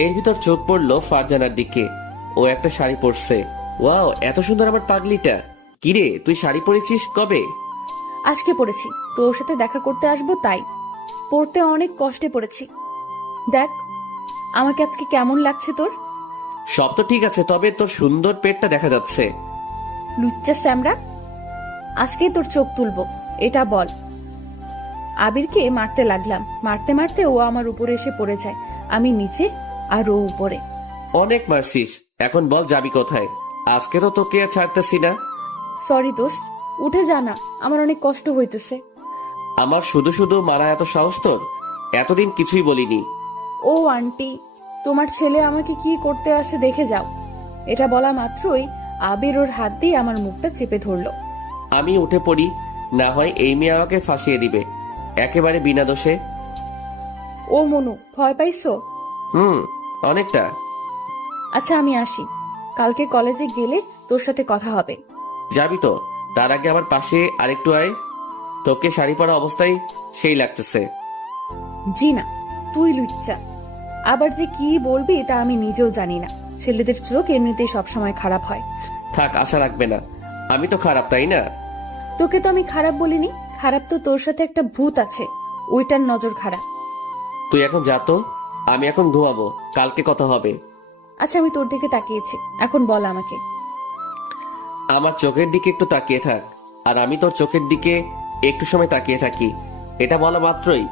এর ভিতর চোখ পড়লো ফারজানার দিকে। ও একটা শাড়ি পরছে। ওয়াও, এত সুন্দর আমার পাগলিটা। কিরে, তুই শাড়ি পরেছিস কবে? আজকে পড়েছি, তোর সাথে দেখা করতে আসবো তাই। পড়তে অনেক কষ্টে পড়েছি। দেখ আমাকে আজকে কেমন লাগছে তোর। সব তো ঠিক আছে, তবে তোর সুন্দর পেটটা দেখা যাচ্ছে। লুচ্চা স্যামরা, আজকেই তোর চোখ তুলবো, এটা বল। আবিরকে মারতে লাগলাম, মারতে মারতে ও আমার উপরে এসে পড়ে যায়। আমি নিচে আর ও উপরে। অনেক মারছিস, এখন বল যাবি কোথায়? আজকে তো তোকে আর ছাড়তেছি না। সরি দোস্ত, উঠে যা না, আমার অনেক কষ্ট হইতেছে। আমার শুধু শুধু মারা এত সাহস তোর? এতদিন কিছুই বলিনি। ও আন্টি, তোমার ছেলে আমাকে কি করতে আসে দেখে যাও। এটা বলা মাত্রই আবির ওর হাত দিয়ে আমার মুখটা চেপে ধরলো। আমি উঠে পড়ি, না হয় এই মেয়ে আমাকে ফাঁসিয়ে দিবে একেবারে বিনা দোষে। ও মনু, ভয় পাইছো? অনেকটা। আচ্ছা আমি আসি, কালকে কলেজে গেলে তোর সাথে কথা হবে। যাবি তো? তার আগে আমার পাশে আরেকটু আয়। তোকে শাড়ি পরা অবস্থায় সেই লাগতেছে। জি না, তুই লুচ্চা। আবার যে কি বলবি তা আমি নিজেও জানি না। ছেলেদের চোখ এমনিতেই সবসময় খারাপ হয়। থাক, আশা রাখবে না। আমি তো খারাপ, তাই না? তোকে তো আমি খারাপ বলিনি। খারাপ তো তোর সাথে একটা ভূত আছে, ওইটার নজর খারাপ। তুই এখন যা তো, আমি এখন ঘুমাবো, কালকে কথা হবে। আচ্ছা আমি তোর দিকে তাকিয়েছি, এখন বল আমাকে। আমার চোখের দিকে একটু তাকিয়ে থাক, আর আমি তোর চোখের দিকে একটু সময় তাকিয়ে থাকি। এটা বলা মাত্রই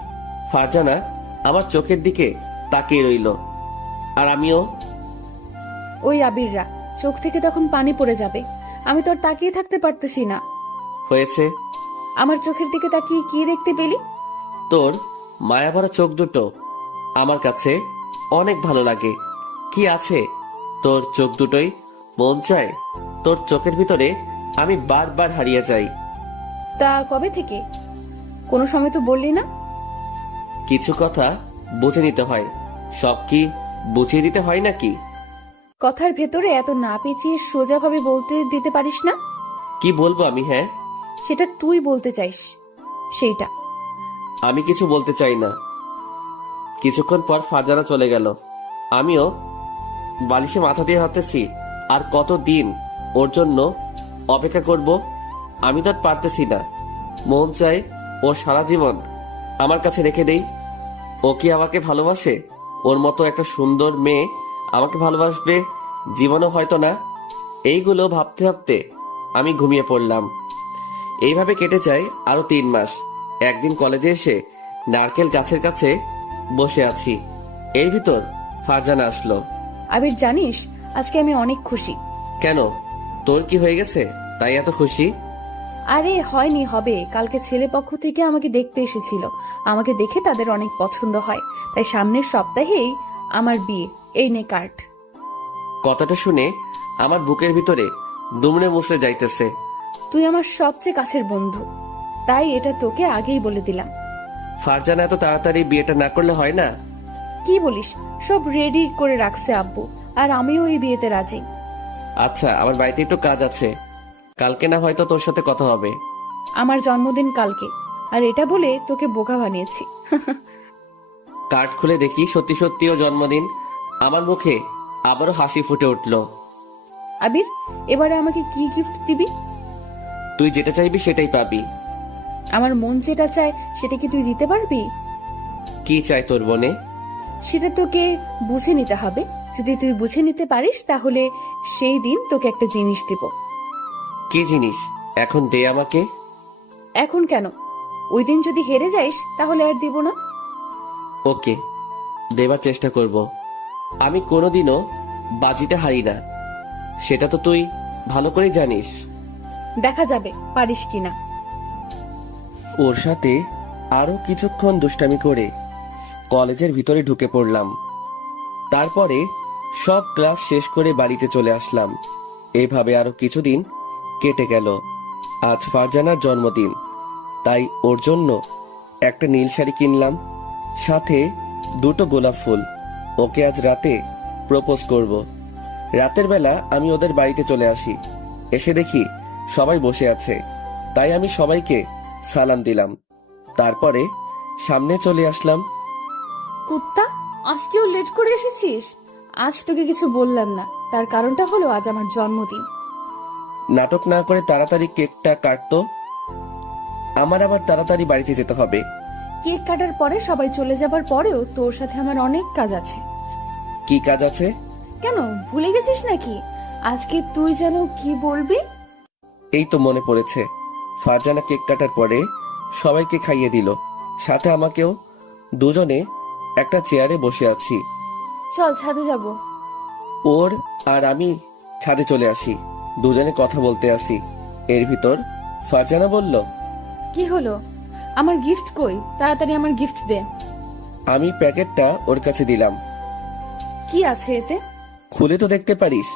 ফারজানা আমার চোখের দিকে তাকিয়ে রইল, আর আমিও। ওই আবিররা, চোখ থেকে তখন পানি পড়ে যাবে। আমি তো আর তাকিয়ে থাকতে পারতেছি না। হয়েছে, আমার চোখের দিকে তাকিয়ে কি দেখতে পেলি? তোর মায়াভরা চোখ দুটো আমার কাছে অনেক ভালো লাগে। কি আছে তোর চোখ দুটোই? মন চায় তোর চোখের ভিতরে আমি বারবার হারিয়ে যাই। তা কবে থেকে? কোনো সময় তো বললি না। কিছু কথা বুঝে নিতে হয়, সব কি বুঝিয়ে দিতে হয় নাকি? কথার ভেতরে এত না পেঁচিয়ে সোজাভাবে বলতে দিতে পারিস না? কি বলবো আমি? হ্যাঁ, সেটা তুই বলতে চাইস, সেইটা। আমি কিছু বলতে চাই না। কিছুক্ষণ পর ফারজানা চলে গেল। আমিও বালিশে মাথা দিয়ে হাঁটতেছি। আর কতদিন ওর জন্য অপেক্ষা করব? আমি তো আর পারতেছি না। মন চাই ও সারা জীবন আমার কাছে রেখে দেই। ও কি আমাকে ভালোবাসে? ওর মতো একটা সুন্দর মেয়ে আমাকে ভালোবাসবে জীবনও হয়তো না। এইগুলো ভাবতে ভাবতে আমি ঘুমিয়ে পড়লাম। এইভাবে কেটে যায় আরো 3 মাস। একদিন কলেজে এসে নারকেল গাছের কাছে বসে আছি, এর ভিতর ফারজানা আসলো। আবির জানিস, আজকে আমি অনেক খুশি। কেন, তোর কি হয়ে গেছে তাই এত খুশি? আরে হয়নি, হবে। কালকে ছেলে পক্ষ থেকে আমাকে দেখতে এসেছিল। আমাকে দেখে তাদের অনেক পছন্দ হয়, তাই সামনের সপ্তাহেই আমার বিয়ে। এই নে কার্ড। কথাটা শুনে আমার বুকের ভিতরে দুমড়ে মুচড়ে যাইতেছে। তুই আমার সবচেয়ে কাছের বন্ধু, তাই এটা তোকে আগেই বলে দিলাম। ফারজানা এত তাড়াতাড়ি বিয়েটা না করলে হয় না? কি বলিস? সব রেডি করে রাখছে আব্বু, আর আমিও এই বিয়েতে রাজি। আচ্ছা, আমার বাড়িতে একটু কাজ আছে, কালকে না হয়তো তোর সাথে কথা হবে। আমার জন্মদিন কালকে, আর এটা বলে তোকে বোকা বানিয়েছি। কার্ড খুলে দেখি সত্যি সত্যিও জন্মদিন। আমার মুখে আবারও হাসি ফুটে উঠল। আবির, এবারে আমাকে কি গিফট দিবি? তুই যেটা চাইবি সেটাই পাবি। আমার মন যেটা চায় সেটা কি তুই দিতে পারবি? কি চাই তোর মনে? সেটা তোকে বুঝে নিতে হবে। যদি তুই বুঝে নিতে পারিস তাহলে সেই দিন তোকে একটা জিনিস দিব। কি জিনিস? এখন দে আমাকে। এখন কেন? ওই দিন যদি হেরে যাইস তাহলে আর দিব না। ওকে, দেবার চেষ্টা করব। আমি কোনোদিনও বাজিতে হারি না, সেটা তো তুই ভালো করেই জানিস। দেখা যাবে পারিস কিনা। ওর সাথে আরো কিছুক্ষণ দুষ্টামি করে কলেজের ভিতরে ঢুকে পড়লাম। তারপরে সব ক্লাস শেষ করে বাড়িতে চলে আসলাম। এইভাবে আরো কিছুদিন কেটে গেল। আজ ফারজানার জন্মদিন, তাই ওর জন্য একটা নীল শাড়ি কিনলাম, সাথে 2টো গোলাপ ফুল। ওকে আজ রাতে প্রপোজ করব। রাতের বেলা আমি ওদের বাড়িতে চলে আসি। এসে দেখি সবাই বসে আছে, তাই আমি সবাইকে সালাম দিলাম। তারপরে সামনে চলে আসলাম। কুত্তা, আজকেও লেট করে এসেছিস? আজ তোকে কিছু বললাম না, তার কারণটা হলো আজ আমার জন্মদিন। নাটক না করে তাড়াতাড়ি কেকটা কাটতো, আমার আবার তাড়াতাড়ি বাড়িতে যেতে হবে। কেক কাটার পরে সবাই চলে যাবার পরেও তোর সাথে আমার অনেক কাজ আছে। কি কাজ আছে? কেন, ভুলে গেছিস নাকি? আজকে তুই যেন কি বলবি? এই তো মনে পড়েছে। ফারজানা কেক কাটার পরে সবাইকে খাইয়ে দিল, সাথে আমাকেও। দুজনে একটা চেয়ারে বসে আছি। চল ছাদে যাব। ওর আর আমি ছাদে চলে আসি। দুজনে কথা বলতে আসি। এর ভিতর ফারজানা বলল, কি হলো? আমার গিফট কই? তাড়াতাড়ি আমার গিফট দে। আমি প্যাকেটটা ওর কাছে দিলাম। কি আছে এতে? খুলে তো দেখতে পারিস।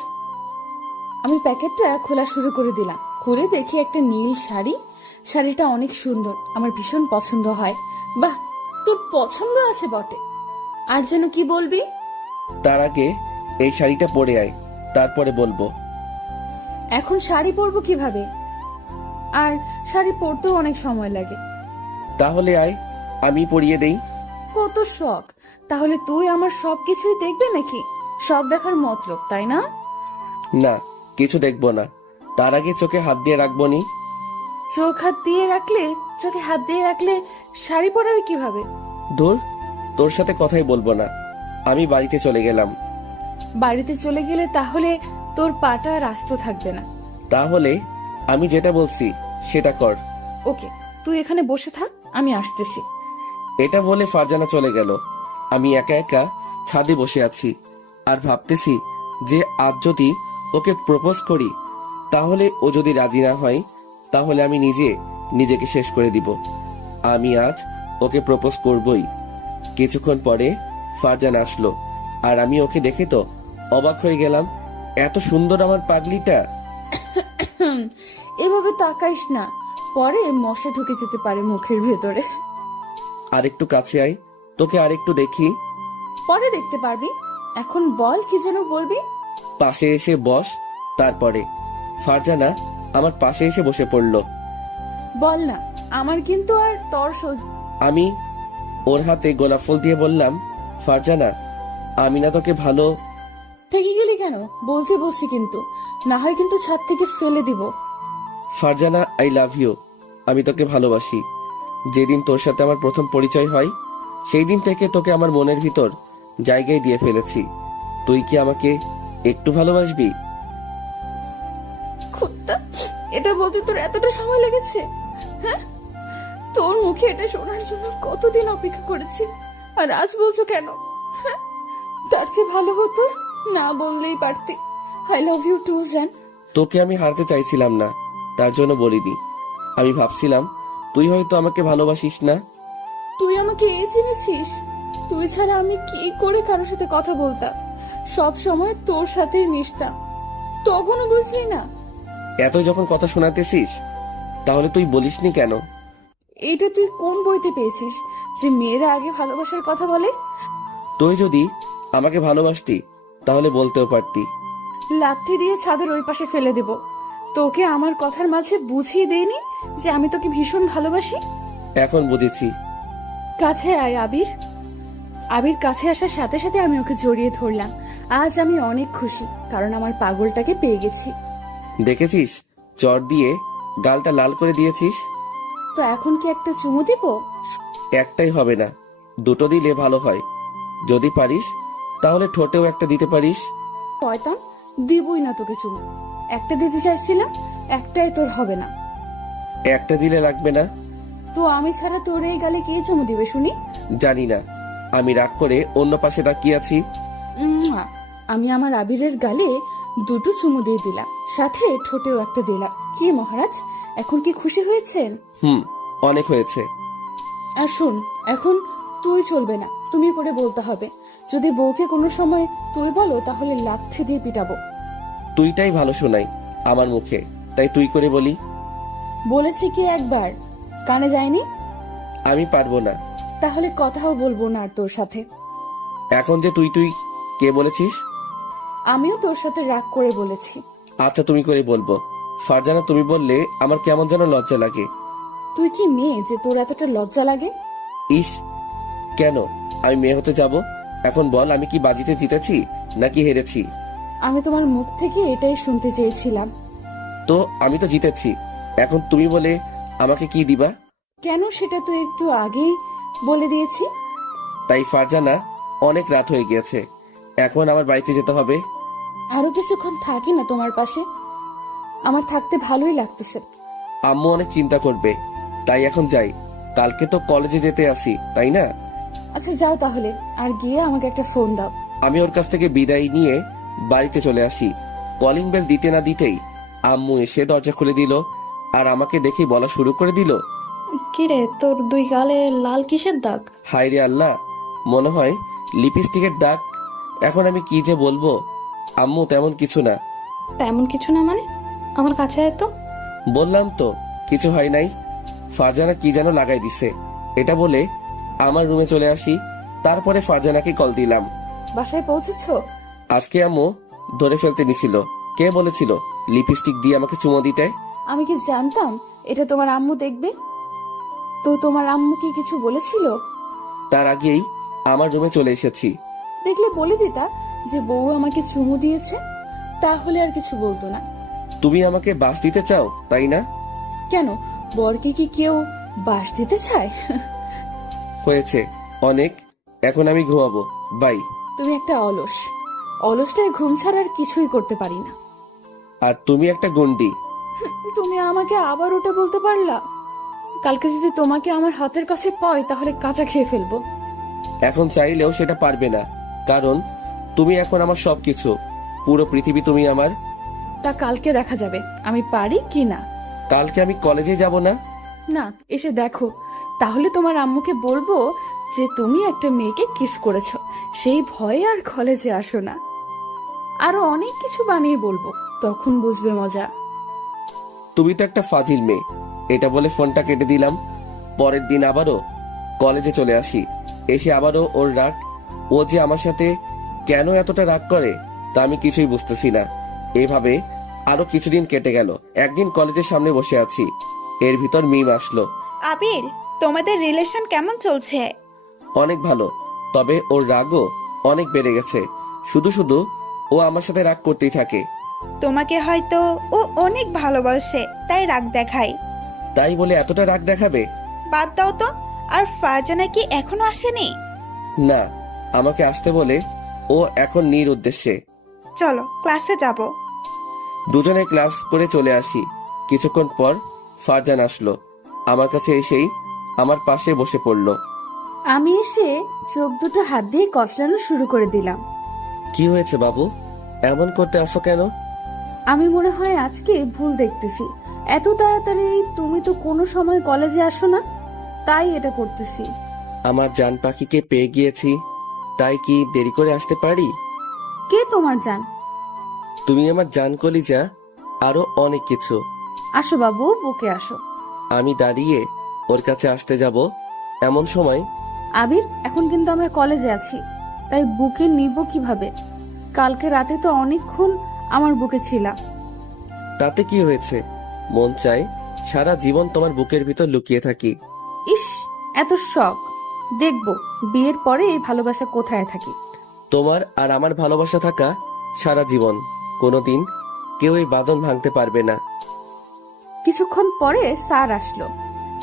আমি প্যাকেটটা খোলা শুরু করে দিলাম। খুলে দেখি একটা নীল শাড়ি। শাড়িটা অনেক সুন্দর, আমার ভীষণ পছন্দ হয়। বাহ, তোর পছন্দ আছে বটে। আর যেন কি বলবি? তার আগে এই শাড়িটা পরে আয়, তারপরে বলবো। এখন শাড়ি পরবো কিভাবে? আর শাড়ি পরতেও অনেক সময় লাগে। তাহলে আয়, আমি পরিয়ে দেই। কত শখ! তাহলে তুই আমার সবকিছুই দেখবে নাকি? সব দেখার মতলব, তাই না? না, কিছু দেখবো না। তার আগে চোখে হাত দিয়ে রাখবো নি। চোখে হাত দিয়ে রাখলে শাড়ি পরাবি কিভাবে? ধুর, তোর সাথে কথাই বলবো না। আমি বাড়িতে চলে গেলাম। বাড়িতে চলে গেলে তাহলে তোর পাটা রাস্ত থাকবে না। তাহলে আমি যেটা বলছি সেটা কর। ওকে, তুই এখানে বসে থাক, আমি আসতেছি। এটা বলে ফারজানা চলে গেল। আমি একা একা ছাদে বসে আছি আর ভাবতেছি যে আজ যদি ওকে প্রপোজ করি, তাহলে ও যদি রাজি না হয়, তাহলে আমি নিজে নিজেকে শেষ করে দিব। আমি আজ ওকে প্রপোজ করবই। কিছুক্ষণ পরে ফারজানা আসলো, আর আমি ওকে দেখে তো অবাক হয়ে গেলাম। এত সুন্দর আমার পাগলিটা। এভাবে তাকাইস না, পরে মশা ঢুকে যেতে পারে মুখের ভেতরে। আরেকটু কাছে আয়, তোকে আরেকটু দেখি। পরে দেখতে পারবি, এখন বল কি যেন বলবি। পাশে এসে বস। তারপরে ফারজানা আমার পাশে এসে বসে পড়লো। বল না, আমার কিন্তু আর তর আমি ওর হাতে গোলাপ ফুল দিয়ে বললাম, ফারজানা, আমি না তোকে ভালো। থেকে গেলি কেন? বলতে বসি কিন্তু, না হয় কিন্তু ছাদ থেকে ফেলে দিব। Farzana, I love you. আমি তোকে ভালোবাসি। যেদিন তোর সাথে আমার প্রথম পরিচয় হয়, সেই দিন থেকে তোকে আমার মনের ভিতর জায়গায় দিয়ে ফেলেছি। তুই কি আমাকে একটু ভালোবাসবি? কুত্তা, এটা বলতে তোর এতটা সময় লেগেছে? হ্যাঁ, তোর মুখে এটা শোনার জন্য কতদিন অপেক্ষা করেছি, আর আজ বলছো কেন? হ্যাঁ, তার চেয়ে ভালো হতো না বললেই পারতি। আই লাভ ইউ টু জান। তোকে আমি হারতে চাইছিলাম না, তার জন্য বলিনি। আমি ভাবছিলাম তুই হয়তো আমাকে ভালোবাসিস না। তুই আমাকে এই চিনেছিস? তুই ছাড়া আমি কি করে কারোর সাথে কথা বলতাম? সব সময় তোর সাথেই মিশতাম, তখনও বুঝলি না? এত যখন কথা শোনাতেছিস, তাহলে তুই বলিসনি কেন? এটা তুই কোন বইতে পেয়েছিস যে মেয়েরা আগে ভালোবাসার কথা বলে? তুই যদি আমাকে ভালোবাসতি তাহলে বলতেও পারতি। লাথি দিয়ে ছাদের ওই পাশে ফেলে দেব। তোকে আমার কথার মাঝে বুঝিয়ে দেইনি যে আমি তোকে ভীষণ ভালোবাসি? এখন বুঝেছি। কাছে আয় আবির। আবির কাছে আসার সাথে সাথে আমি ওকে জড়িয়ে ধরলাম। আজ আমি অনেক খুশি, কারণ আমার পাগলটাকে পেয়ে গেছি। দেখেছিস, চর দিয়ে গালটা লাল করে দিয়েছিস। তো এখন কি একটা চুমু দিব? একটাই হবে না, দুটো দিলে ভালো হয়। যদি পারিস তাহলে ঠোঁটেও একটা দিতে পারিস। শয়তান, দিবই না তোকে চুমু। একটা দিতে চাইছিলাম, একটাই তোর হবে না। একটা দিলে লাগবে না? তো আমি ছাড়া তোর এই গালে কে চুমু দিবে শুনি? জানি না, আমি রাগ করে অন্য পাশে তাকিয়ে আছি। উম্মুয়া। আমি আমার আবিরের গালে দুটো চুমু দিয়ে দিলাম, সাথে ঠোঁটেও একটা দিলাম। কি মহারাজ, এখন কি খুশি হয়েছেন? অনেক হয়েছে। আর শোন, এখন তুই চলবে না, তুমি করে বলতে হবে। যদি বউকে কোনো সময় তুই বলো, তাহলে লাথি দিয়ে পিটাবো। তুইটাই ভালো শোনাই আমার মুখে, তাই তুই করে বলি। বলেছি কি একবার, কানে যায়নি? আমি পারবো না। তাহলে কথাও বলবো না আর তোর সাথে। এখন যে তুই তুই কে বলেছিস? আমিও তোর সাথে রাগ করে বলেছি। আচ্ছা, তুমি করে বলবো। ফারজানা, তুমি বললে আমার কেমন যেন লজ্জা লাগে। তুই কি মেয়ে যে তোর এতটা লজ্জা লাগে? ইস, কেন আমি মেয়ে হতে যাব? এখন বল, আমি কি বাজিতে জিতেছি নাকি হেরেছি? আমি তোমার মুখ থেকে এটাই শুনতে চেয়েছিলাম। তো আমি তো জিতেছি, এখন তুমি বলে আমাকে কি দিবা? কেন সেটা তো একটু আগেই বলে দিয়েছি। তাই ফারজানা, অনেক রাত হয়ে গিয়েছে, এখন আমার বাড়িতে যেতে হবে। আরো কিছুক্ষণ থাকি না তোমার পাশে? আমার থাকতে ভালোই লাগতেছে। আম্মু অনেক চিন্তা করবে, তাই এখন যাই। কালকে তো কলেজে যেতে আসি, তাই না? আচ্ছা যাও তাহলে, আর গিয়ে আমাকে একটা ফোন দাও। আমি ওর কাছ থেকে বিদায় নিয়ে বাড়িতে চলে আসি। কলিং বেল দিতে না দিতেই আম্মু এসে দরজা খুলে দিল, আর আমাকে দেখে বলা শুরু করে দিল, কিরে, তোর দুই গালে লাল কিসের দাগ? হায় রে আল্লাহ, মনে হয় লিপস্টিকের দাগ। এখন আমি কি যে বলবো। আম্মু, তেমন কিছু না। তেমন কিছু না মানে? আমার কাছে আয় তো। বললাম তো কিছু হয় নাই। ফারজানা কি যেন লাগাই দিছে, এটা বলে আমার রুমে চলে আসি। তারপরে ফারজানাকে কল দিলাম। বাসায় পৌঁছেছো? আজকে আম্মু ধরে ফেলতে নিছিল। কে বলেছিল লিপস্টিক দিয়ে আমাকে চুমো দিতে? আমি কি জানতাম এটা তোমার আম্মু দেখবে? তো তোমার আম্মু কি কিছু বলেছিল? তার আগেই আমার রুমে চলে এসেছি। দেখলে বলে দিতা যে বউ আমাকে চুমু দিয়েছে, তাহলে আর কিছু বলতো না। তুমি আমাকে বাস দিতে চাও, তাই না? কেন, বরকে কি কেউ বাস দিতে চায়? হয়েছে অনেক, এখন আমি ঘুমাবো। বাই। তুমি একটা অলস। অলসটায় ঘুম ছাড়া আর কিছুই করতে পারি না। আর তুমি একটা গন্ডি। তুমি আমাকে আবার ওটা বলতে পারলা? কালকে যদি তোমাকে আমার হাতের কাছে পাই, তাহলে কাঁচা খেয়ে ফেলবো। এখন চাইলেও সেটা পারবে না, কারণ তুমি এখন আমার সবকিছু। পুরো পৃথিবী তুমি আমার। তা কালকে দেখা যাবে আমি পারি কি না। কালকে আমি কলেজে যাব না। না, এসে দেখো, তাহলে তোমার আম্মুকে বলবো যে তুমি একটা মেয়েকে কিস করেছো, সেই ভয়ে আর কলেজে আসো না। আরো অনেক কিছু বানিয়ে বলবো, তখন বুঝবে মজা। তুমি তো একটা ফাজিল মেয়ে। এটা বলে ফোনটা কেটে দিলাম। পরের দিন আবারও কলেজে চলে আসি। এসে আবারও ওর রাগ। ও যে আমার সাথে কেন এতটা রাগ করে তা আমি কিছুই বুঝতেছি না। এভাবে আরো কিছুদিন কেটে গেল। একদিন কলেজের সামনে বসে আছি, এর ভিতর মিম আসলো। আবির, তোমাদের রিলেশন কেমন চলছে? অনেক ভালো, তবে ওর রাগও অনেক বেড়ে গেছে। শুধু শুধু ও আমার সাথে রাগ করতেই থাকে। তোমাকে হয়তো ও অনেক ভালোবাসে, তাই রাগ দেখায়। তাই বলে এতটা রাগ দেখাবে? বাদ দাও তো। আর ফারজানা কি এখনো আসেনি? না, আমাকে আসতে বলে ও এখন নির উদ্দেশ্যে। চলো ক্লাসে যাব। দুজনে ক্লাস করে চলে আসি। কিছুক্ষণ পর ফারজান আসলো। আমার কাছে এসেই আমার পাশে বসে পড়ল। আমি এসে চোখ দুটো হাত দিয়ে কচলানো শুরু করে দিলাম। কি হয়েছে বাবু, এমন করতে আসো কেন? আমি মনে হয় আজকে ভুল দেখতেছি। এত তাড়াতাড়ি তুমি তো কোনো সময় কলেজে আসো না, তাই এটা করতেছি। আমার জান পাখিকে পেয়ে গিয়েছি, তাই কি দেরি করে আসতে পারি? কে তোমার জান? তুমি আমার জান কলিজা, আরো অনেক কিছু। আসো বাবু, বুকে আসো। আমি দাঁড়িয়ে ওর কাছে আসতে যাব, এমন সময় আবির, এখন কিন্তু আমরা কলেজে আছি, তাই বুকে নিব কিভাবে? কালকে রাতে তো অনেকক্ষণ আমার বুকে ছিলা। তাতে কি হয়েছে? মন চায় সারা জীবন তোমার বুকের ভিতর লুকিয়ে থাকি। ইস, এত শখ! দেখবো বিয়ের পরে এই ভালোবাসা কোথায় থাকি। তোমার আর আমার ভালোবাসা থাকা সারা জীবন, কোনোদিন কেউ এই বাঁধন ভাঙতে পারবে না। কিছুক্ষণ পরে স্যার আসলো।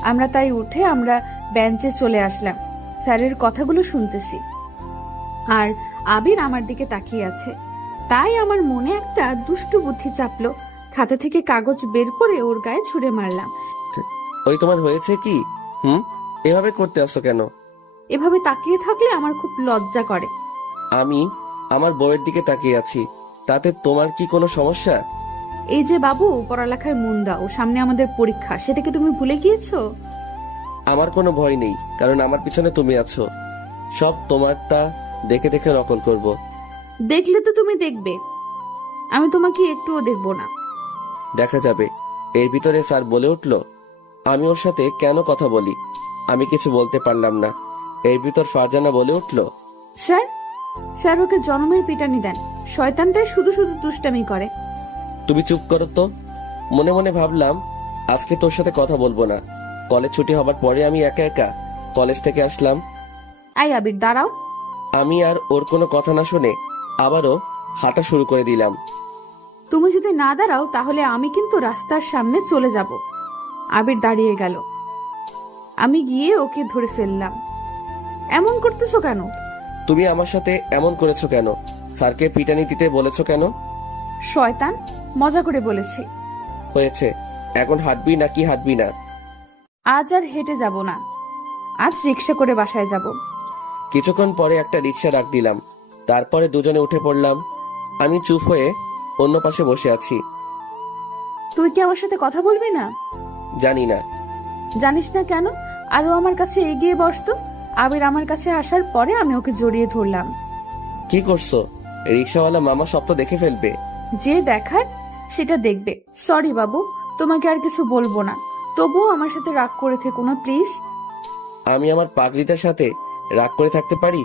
আমরা তাই উঠে আমরা বেঞ্চে চলে আসলাম। স্যারের কথাগুলো শুনতেছি, আর আবির আমার দিকে তাকিয়ে আছে। তাই আমার মনে একটা দুষ্টু বুদ্ধি চাপলো। খাতা থেকে কাগজ বের করে ওর গায়ে ছুঁড়ে মারলাম। ওই তোমার হয়েছে কি? এভাবে করতে আসো কেন? এভাবে তাকিয়ে থাকলে আমার খুব লজ্জা করে। আমি আমার বউয়ের দিকে তাকিয়ে আছি, তাতে তোমার কি কোনো সমস্যা? এই যে বাবু, পড়ালেখায় মন দাও, সামনে আমাদের পরীক্ষা, সেটাকে তুমি ভুলে গিয়েছো? আমার কোনো ভয় নেই, কারণ আমার পিছনে তুমি আছো। সব তোমারটা দেখে দেখে নকল করব। দেখলে তো তুমি দেখবে, আমি তোমাকে একটুও দেখবো না। দেখা যাবে। এর ভিতরে স্যার বলে উঠল। আমি ওর সাথে কেন কথা বলি? আমি কিছু বলতে পারলাম না। এর ভিতর ফারজানা বলে উঠল, স্যার, স্যার ওকে জনমের পিটানি দেন, শয়তানটাই শুধু শুধু দুষ্টামি করে। তুমি চুপ করো তো। মনে মনে ভাবলাম আজকে তোর সাথে কথা বলবো না। কলেজ ছুটি হবার পরে আমি একা একা কলেজ থেকে আসলাম। আই আবির, দাঁড়াও। আমি আর ওর কোনো কথা না শুনে আবারও হাঁটা শুরু করে দিলাম। তুমি যদি না দাঁড়াও তাহলে আমি কিন্তু রাস্তার সামনে চলে যাব। আবির দাঁড়িয়ে গেল। আমি গিয়ে ওকে ধরে ফেললাম। এমন করতেছো কেন? তুমি আমার সাথে এমন করেছো কেন? স্যারকে পিটানি দিতে বলেছো কেন? শয়তান, মজা করে বলেছি। হয়েছে, এখন হাঁটবি নাকি হাঁটবি না? আজ আর হেঁটে যাব না, আজ রিক্সা করে বাসায় যাব। কিছুক্ষণ পরে একটা রিক্সা ডাক দিলাম। তারপরে দুজনে উঠে পড়লাম। আমি চুপ হয়ে অন্য পাশে বসে আছি। তুই কি আমার সাথে কথা বলবি না? জানি না। জানিস না কেন? আরো আমার কাছে এগিয়ে বসতো। আবির আমার কাছে আসার পরে আমি ওকে জড়িয়ে ধরলাম। কি করছো? রিক্সাওয়ালা মামা সব তো দেখে ফেলবে। যে দেখার সেটা দেখবে। সরি বাবু, তোমাকে আর কিছু বলবো না, তবুও আমার সাথে রাগ করে থেকো না প্লিজ। আমি আমার পাগলিটার সাথে রাগ করে থাকতে পারি?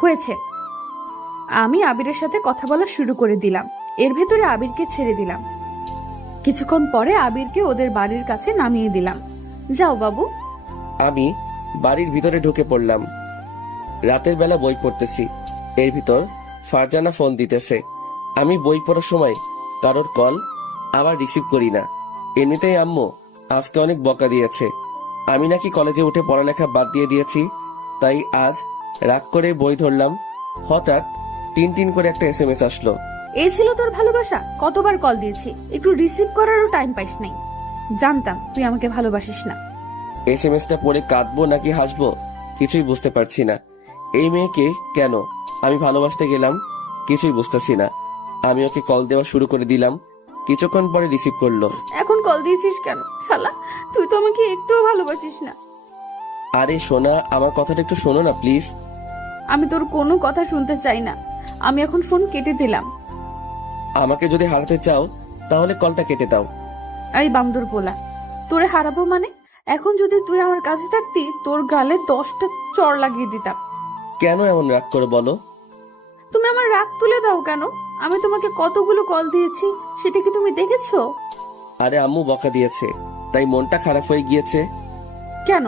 হয়েছে। আমি আবিরের সাথে কথা বলা শুরু করে দিলাম। এর ভেতরে আবিরকে ছেড়ে দিলাম। কিছুক্ষণ পরে আবিরকে ওদের বাড়ির কাছে নামিয়ে দিলাম। যাও বাবু। আমি বাড়ির ভিতরে ঢুকে পড়লাম। রাতের বেলা বই পড়তেছি। এর ভিতর ফারজানা ফোন দিতেছে। আমি বই পড়ার সময় কারোর কল আবার রিসিভ করি না। এমনিতেই আম্মু আজকে অনেক বকা দিয়েছে। আমি নাকি কলেজে উঠে পড়ালেখা বাদ দিয়ে দিয়েছি, তাই আজ রাগ করে বই ধরলাম। হঠাৎ টিন করে একটা SMS আসলো। এই ছিল তোর ভালোবাসা? কতবার কল দিয়েছি, একটু রিসিভ করারও টাইম পাইস নাই। জানতাম তুই আমাকে ভালোবাসিস না। SMSটা পড়ে কাঁদবো নাকি হাসবো কিছুই বুঝতে পারছি না। এই মেয়েকে কেন আমি ভালোবাসতে গেলাম কিছুই বুঝতেছি না। আমি ওকে কল দেওয়া শুরু করে দিলাম। কিছুক্ষণ পরে রিসিভ করলো। এখন কল দিয়েছিস কেন? শালা, তুই তো আমাকে একটুও ভালোবাসিস না। আরে সোনা, আমার কথাটা একটু শোনো না প্লিজ। আমি তোর কোনো কথা শুনতে চাই না। আমি এখন ফোন কেটে দিলাম। আমাকে যদি হারাতে চাও তাহলে কলটা কেটে দাও। এই বান্দর পোলা, তোরে হারাবো মানে? এখন যদি তুই আমার কাছে থাকতি, তোর গালে 10টা চড় লাগিয়ে দিতাম। কেন এমন রাগ করে বলো? তুমি আমার রাগ তুলে দাও কেন? আমি তোমাকে কতগুলো কল দিয়েছি, সেটা কি তুমি দেখেছো? আরে আম্মু বকা দিয়েছে, তাই মনটা খারাপ হয়ে গিয়েছে। কেন?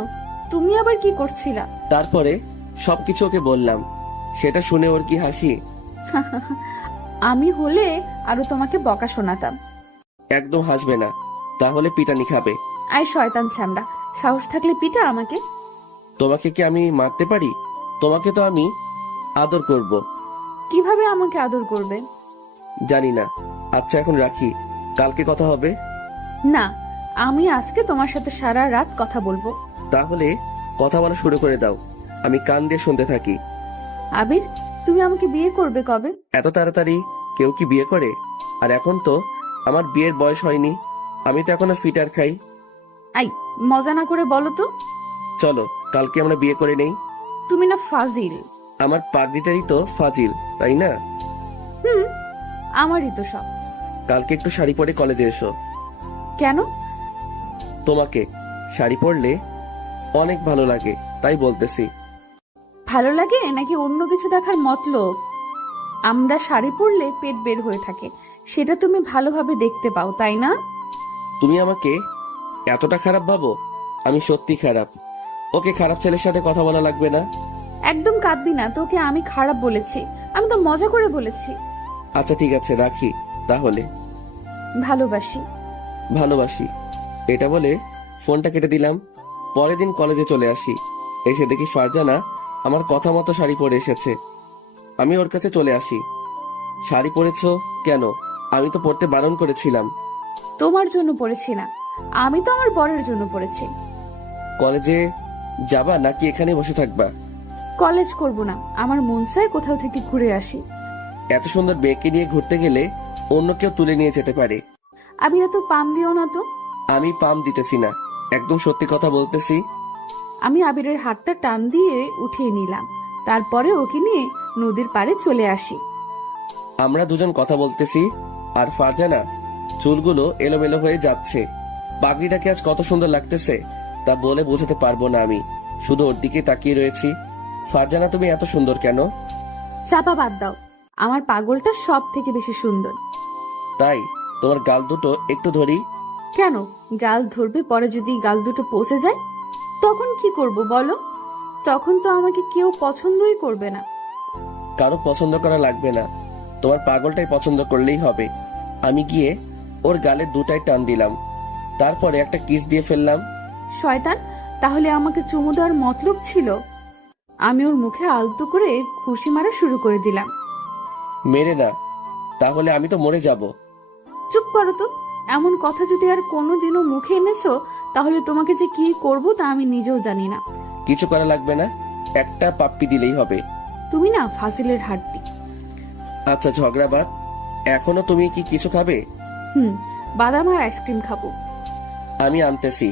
তুমি আবার কি করছিলা? তারপরে সবকিছু ওকে বললাম। সেটা শুনে ওর কি হাসি! আমি হলে আরো তোমাকে বকা শোনাতাম। একদম হাসবে না, তাহলে পিটানি খাবে। আই শয়তান ছামড়া, সাহস থাকলে পিটা আমাকে। তোমাকে কি আমি মারতে পারি? তোমাকে তো আমি আদর করব। কিভাবে আমাকে আদর করবে? জানি না। আচ্ছা এখন রাখি, কালকে কথা হবে। না, আমি আজকে তোমার সাথে সারা রাত কথা বলবো। তাহলে কথা বলা শুরু করে দাও, আমি কান দিয়ে শুনতে থাকি। আবির, তুমি আমাকে বিয়ে করবে কবে? এত তাড়াতাড়ি কেউ কি বিয়ে করে? আর এখন তো আমার বিয়ের বয়স হয়নি, আমি তো এখনো ফিটার খাই। আই, মজা না করে বলো তো। চলো কালকে আমরা বিয়ে করে নেই। তুমি না ফাজিল। আমার পাগড়িটারই তো ফাজিল, তাই না? হুম, আমারই তো সব। কালকে একটু শাড়ি পরে কলেজে এসো। কেন? তোমাকে শাড়ি পরলে অনেক ভালো লাগে, তাই বলতেছি। ভালো লাগে নাকি অন্য কিছু দেখার মতলব? আমরা শাড়ি পরলে পেট বের হয়ে থাকে, সেটা তুমি ভালোভাবে দেখতে পাও, তাই না? তুমি আমাকে এতটা খারাপ ভাবো? আমি সত্যি খারাপ। ওকে, খারাপ ছেলের সাথে কথা বলা লাগবে না। একদম কাঁদবি না, তোকে আমি খারাপ বলেছি? আমি তো মজা করে বলেছি। আচ্ছা ঠিক আছে, রাখি তাহলে। ভালোবাসি। ভালোবাসি, এটা বলে ফোনটা কেটে দিলাম। পরের দিন কলেজে চলে আসি। এসে দেখি ফারজানা আমার কথা মতো শাড়ি পরে এসেছে। আমি ওর কাছে চলে আসি। শাড়ি পরেছো কেন? আমি তো পরতে বারণ করেছিলাম। তোমার জন্য পড়েছি না, আমি তো আমার বরের জন্য পড়েছি। কলেজে যাবা নাকি এখানে বসে থাকবা? কলেজ করব না, আমার মন চায় কোথাও থেকে ঘুরে আসি। এত সুন্দর মেয়েকে নিয়ে ঘুরতে গেলে অন্য কেউ তুলে নিয়ে যেতে পারে। আবির, তো পাম দিও না তো। আমি পাম দিতেছি না, একদম সত্যি কথা বলতেছি। আমি আবিরের হাতটা টান দিয়ে উঠিয়ে নিলাম, তারপরে ওকে নিয়ে নদীর পাড়ে চলে আসি। আমরা দুজন কথা বলতেছি, আর ফারজানা চুলগুলো এলোমেলো হয়ে যাচ্ছে। পাগড়িটাকে আজ কত সুন্দর লাগতেছে তা বলে বোঝাতে পারবো না। আমি শুধু ওর দিকে তাকিয়ে রয়েছি। ফারজানা, তুমি এত সুন্দর কেন? চাপা বাদ দাও, আমার পাগলটা সব থেকে বেশি সুন্দর। তাই? তোমার গাল দুটো একটু ধরি। কেন? গাল ধরবে, পরে যদি গাল দুটো পচে যায় তখন কি করব বলো? তখন তো আমাকে কেউ পছন্দই করবে না। কারো পছন্দ করা লাগবে না, তোমার পাগলটাই পছন্দ করলেই হবে। আমি গিয়ে ওর গালে দুটাই টান দিলাম, তারপরে একটা কিস দিয়ে ফেললাম। শয়তান, তাহলে আমাকে চুমু দেওয়ার মতলব ছিল? আমি ওর মুখে আলতো করে খুশি মারা শুরু করে দিলাম। মেরে না, তাহলে আমি তো মরে যাব। চুপ করো তো, এমন কথা যদি আর কোনোদিনও মুখে এনেছো তাহলে তোমাকে যে কি করব তা আমি নিজেও জানি না। কিছু করা লাগবে না, একটা পাপ্পি দিলেই হবে। তুমি না ফাজিলের হাড্ডি। আচ্ছা ঝগড়াবাদ, এখনো তুমি কি কিছু খাবে? বাদাম আর আইসক্রিম খাবো। আমি আনতেছি।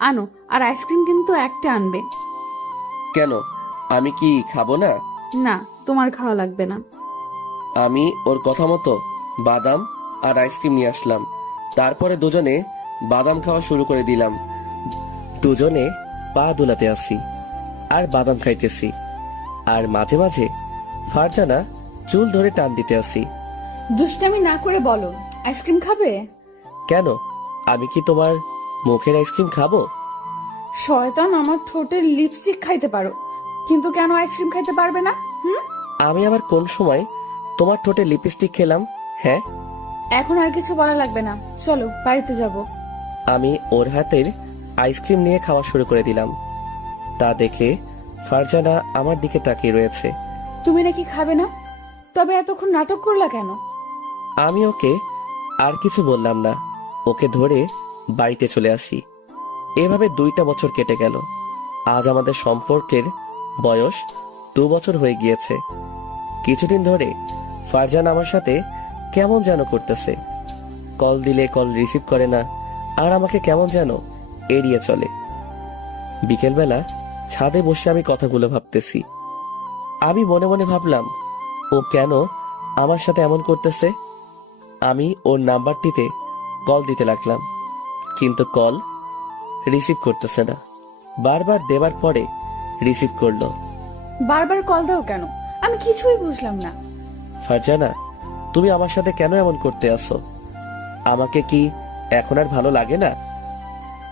আনো, আর আইসক্রিম কিন্তু একটা আনবে। কেন, আমি কি খাবো না? না, তোমার খাওয়া লাগবে না। আমি ওর কথা মতো বাদাম আর আইসক্রিম নিয়ে আসলাম। তারপরে দুজনে বাদাম খাওয়া শুরু করে দিলাম। দুজনে পা দুলাতে আসি আর বাদাম খাইতেছি, আর মাঝে মাঝে ফারজানা চুল ধরে টান দিতে আসি। দুষ্টামি না করে বলো, আইসক্রিম খাবে? কেন, আমি কি তোমার মুখের আইসক্রিম খাবো? শয়তান, আমার ঠোঁটের লিপস্টিক খাইতে পারো, কিন্তু কেন আইসক্রিম খাইতে পারবে না? আমি আবার কোন সময় তোমার ঠোঁটে লিপস্টিক খেলাম? হ্যাঁ, এখন আর কিছু বলা লাগবে না, চলো বাড়িতে যাব। আমি ওর হাতের আইসক্রিম নিয়ে খাওয়া শুরু করে দিলাম। তা দেখে ফারজানা আমার দিকে তাকিয়ে রয়েছে। তুমি নাকি খাবে না, তবে এতক্ষণ নাটক করলা কেন? আমি ওকে আর কিছু বললাম না, ওকে ধরে বাড়িতে চলে আসি। এভাবে 2টা বছর কেটে গেল। আজ আমাদের সম্পর্কের বয়স 2 বছর হয়ে গিয়েছে। কিছুদিন ধরে ফারজানা আমার সাথে কেমন যেন করতেছে। কল দিলে কল রিসিভ করে না, আর আমাকে কেমন যেন এড়িয়ে চলে। বিকেলবেলা ছাদে বসে আমি কথাগুলো ভাবতেছি। আমি মনে মনে ভাবলাম, ও কেন আমার সাথে এমন করতেছে। আমি ওর নাম্বারটিতে কল দিতে লাগলাম, কিন্তু কল রিসিভ করতেছে না। বারবার দেবার পরে রিসিভ করলো। বারবার কল দাও কেন? আমি কিছুই বুঝলাম না। ফারজানা, তুমি আমার সাথে কেন এমন করতে আসো? আমাকে কি এখন আর ভালো লাগে না?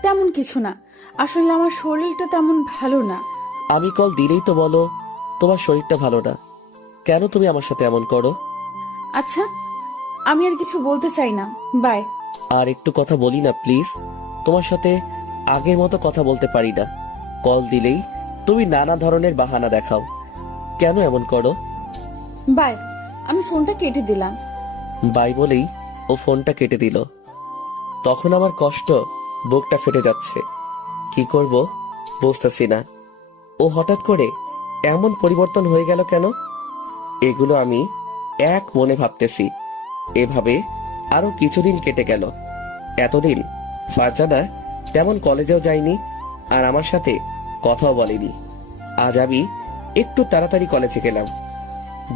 তেমন কিছু না, আসলে আমার শরীরটা তেমন ভালো না। আমি কল দিলেই তো বলো তোমার শরীরটা ভালো না। কেন তুমি আমার সাথে এমন করো? আচ্ছা, আমি আর কিছু বলতে চাই না, বাই। আর একটু কথা বলি না প্লিজ? তোমার সাথে আগের মতো কথা বলতে পারি না। কল দিলেই তুমি নানা ধরনের বাহানা দেখাও। কেন এমন করো? বাই। আমি ফোনটা কেটে দিলাম। বাই বলেই ও ফোনটা কেটে দিল। তখন আমার কষ্ট বুকটা ফেটে যাচ্ছে। কি করব বুঝতেছি না। ও হঠাৎ করে এমন পরিবর্তন হয়ে গেল কেন? এগুলো আমি এক মনে ভাবতেছি। এভাবে আরো কিছুদিন কেটে গেল। এতদিন ফারজানা তেমন কলেজেও যায়নি, আর আমার সাথে কথাও বলেনি। আজ আমি একটু তাড়াতাড়ি কলেজে গেলাম।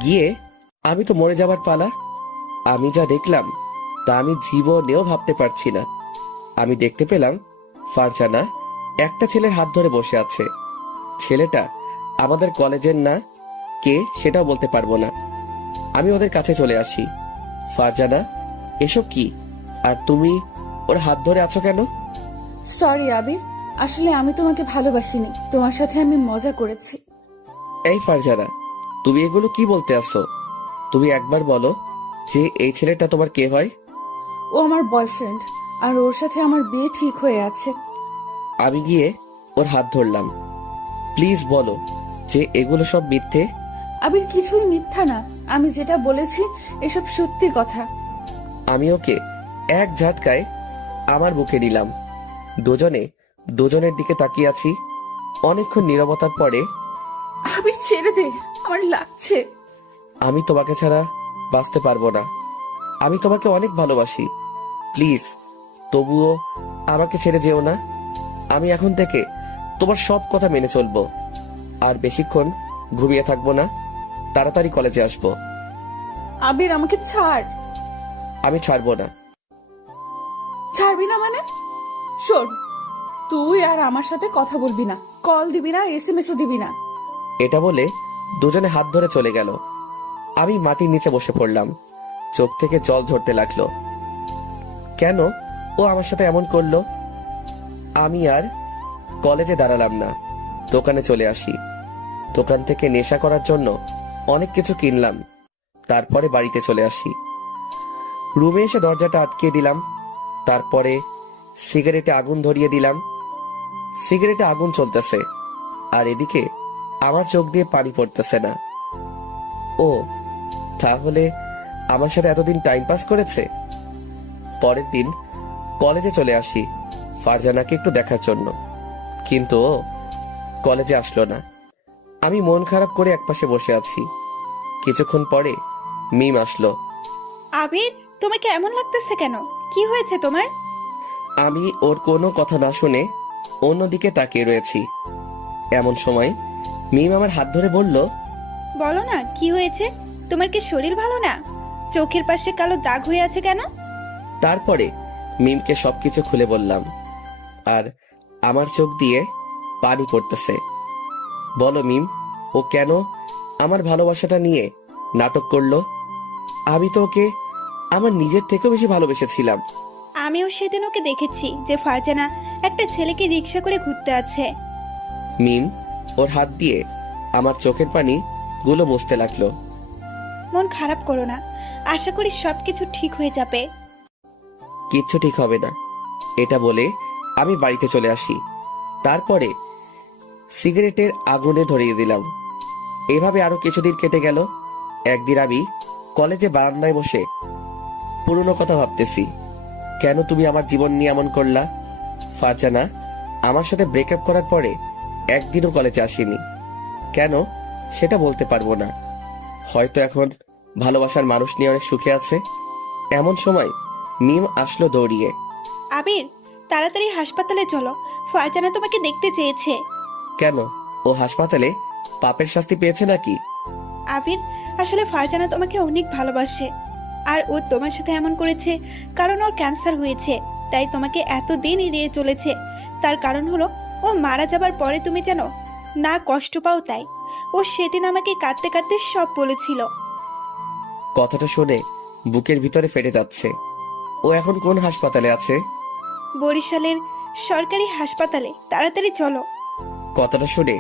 গিয়ে আমি তো মরে যাবার পালা। আমি যা দেখলাম তা আমি জীবনেও ভাবতে পারছি না। আমি দেখতে পেলাম ফারজানা একটা ছেলের হাত ধরে বসে আছে। ছেলেটা আমাদের কলেজের না, কে সেটাও বলতে পারবো না। আমি ওদের কাছে চলে আসি। ফারজানা, এসব কি? আর তুমি ওর হাত ধরে আছো কেন? সরি আবির, আসলে আমি তোমাকে ভালোবাসিনি, তোমার সাথে আমি মজা করেছি। এই ফারজানা, তুমি এগুলো কি বলতে আসো? তুমি একবার বলো যে এই ছেলেটা তোমার কে হয়? ও আমার বয়ফ্রেন্ড, আর ওর সাথে আমার বিয়ে ঠিক হয়ে আছে। আমি গিয়ে ওর হাত ধরলাম। প্লিজ বলো যে এগুলো সব মিথ্যে। আবির, কিছুই মিথ্যা না, আমি যেটা বলেছি এসব সত্যি কথা। আমি ওকে এক ঝাটকায় আমার বুকে নিলাম। দুজনের দিকে তাকিয়ে আছি। অনেকক্ষণ নীরবতার পরে, আবির ছেড়ে দে, আমার লাগছে। আমি তোমাকে ছাড়া বাঁচতে পারবো না। আমি তোমাকে অনেক ভালোবাসি। প্লিজ তবুও আমাকে ছেড়ে যেও না। আমি এখন থেকে তোমার সব কথা মেনে চলবো। আর বেশিক্ষণ ঘুমিয়ে থাকবো না, তাড়াতাড়ি কলেজে আসবো। আবির, আমাকে ছাড়। আমি ছাড়বো না। ছাড়বি না মানে? শোন, তুই আর আমার সাথে কথা বলবি না, কল দিবি না, এসএমএসও দিবি না। এটা বলে দুজনে হাত ধরে চলে গেল। আমি মাটির নিচে বসে পড়লাম। চোখ থেকে জল ঝরতে লাগলো। কেন ও আমার সাথে এমন করলো? আমি আর কলেজে দাঁড়ালাম না, দোকানে চলে আসি। দোকান থেকে নেশা করার জন্য অনেক কিছু কিনলাম। তারপরে বাড়িতে চলে আসি। রুমে এসে দরজাটা আটকে দিলাম। তারপরে সিগারেটে আগুন ধরিয়ে দিলাম। সিগারেটে আগুন চলতেছে, আর এদিকে আমার চোখ দিয়ে পানি পড়তেছে না। ও তাহলে আমার সাথে এতদিন টাইম পাস করেছে। পরের দিন কলেজে চলে আসি ফারজানাকে একটু দেখার জন্য, কিন্তু ও কলেজে আসলো না। আমি মন খারাপ করে একপাশে বসে আছি। কিছুক্ষণ পরে মিম আসলো। আবির, তোমাকে এমন লাগতেছে কেন? কি হয়েছে তোমার? আমি ওর কোনো কথা না শুনে অন্যদিকে তাকিয়ে রয়েছি। এমন সময় মিম আমার হাত ধরে বলল, বলো না কি হয়েছে? তোমার কি শরীর ভালো না? চোখের পাশে কালো দাগ হয়ে আছে কেন? তারপরে মিমকে সবকিছু খুলে বললাম, আর আমার চোখ দিয়ে পানি পড়তেছে। বলো মিম, ও কেন আমার ভালোবাসাটা নিয়ে নাটক করলো? আমি তো ওকে আমার নিজের থেকেও বেশি ভালোবেসেছিলাম। আমিও সেদিন ওকে দেখেছি যে ফারজানা একটা ছেলেকে রিক্সা করে ঘুরতে আছে। মিম ওর হাত দিয়ে আমার চোখের পানি গুলো মুছতে লাগলো। মন খারাপ করো না, আশা করি সবকিছু ঠিক হয়ে যাবে। কিচ্ছু ঠিক হবে না, এটা বলে আমি বাড়িতে চলে আসি। তারপরে সিগারেটের আগুনে ধরিয়ে দিলাম। এভাবে আরো কিছুদিন কেটে গেল। একদিন আমি কলেজে বারান্দায় বসে পুরনো কথা ভাবতেছি। কেন তুমি আমার জীবন নিয়ে এমন করলা? ফারজানা আমার সাথে ব্রেকআপ করার পরে একদিনও কলেজে আসেনি। কেন সেটা বলতে পারবো না। হয়তো এখন ভালোবাসার মানুষ নিয়ে অনেক সুখে আছে। এমন সময় মিম আসলো দৌড়িয়ে। আবির, তাড়াতাড়ি হাসপাতালে চলো, ফারজানা তোমাকে দেখতে চেয়েছে। কেন, ও হাসপাতালে পাপের শাস্তি পেয়েছে নাকি? আবির, আসলে ফারজানা তোমাকে অনেক ভালোবাসে, আর ও তোমার সাথে এমন করেছে কারণ ওর ক্যান্সার হয়েছে, তাই তোমাকে এতদিন এড়িয়ে চলেছে। তার কারণ হলো ও মারা যাবার পরে তুমি যেন না কষ্ট পাও, তাই ও সেদিন আমাকে কাঁদতে কাঁদতে সব বলেছিল। কথাটা শুনে বুকের ভিতরে ফেটে যাচ্ছে। ও এখন কোন হাসপাতালে আছে? বরিশালের সরকারি হাসপাতালে, তাড়াতাড়ি চলো। কথাটা শুনে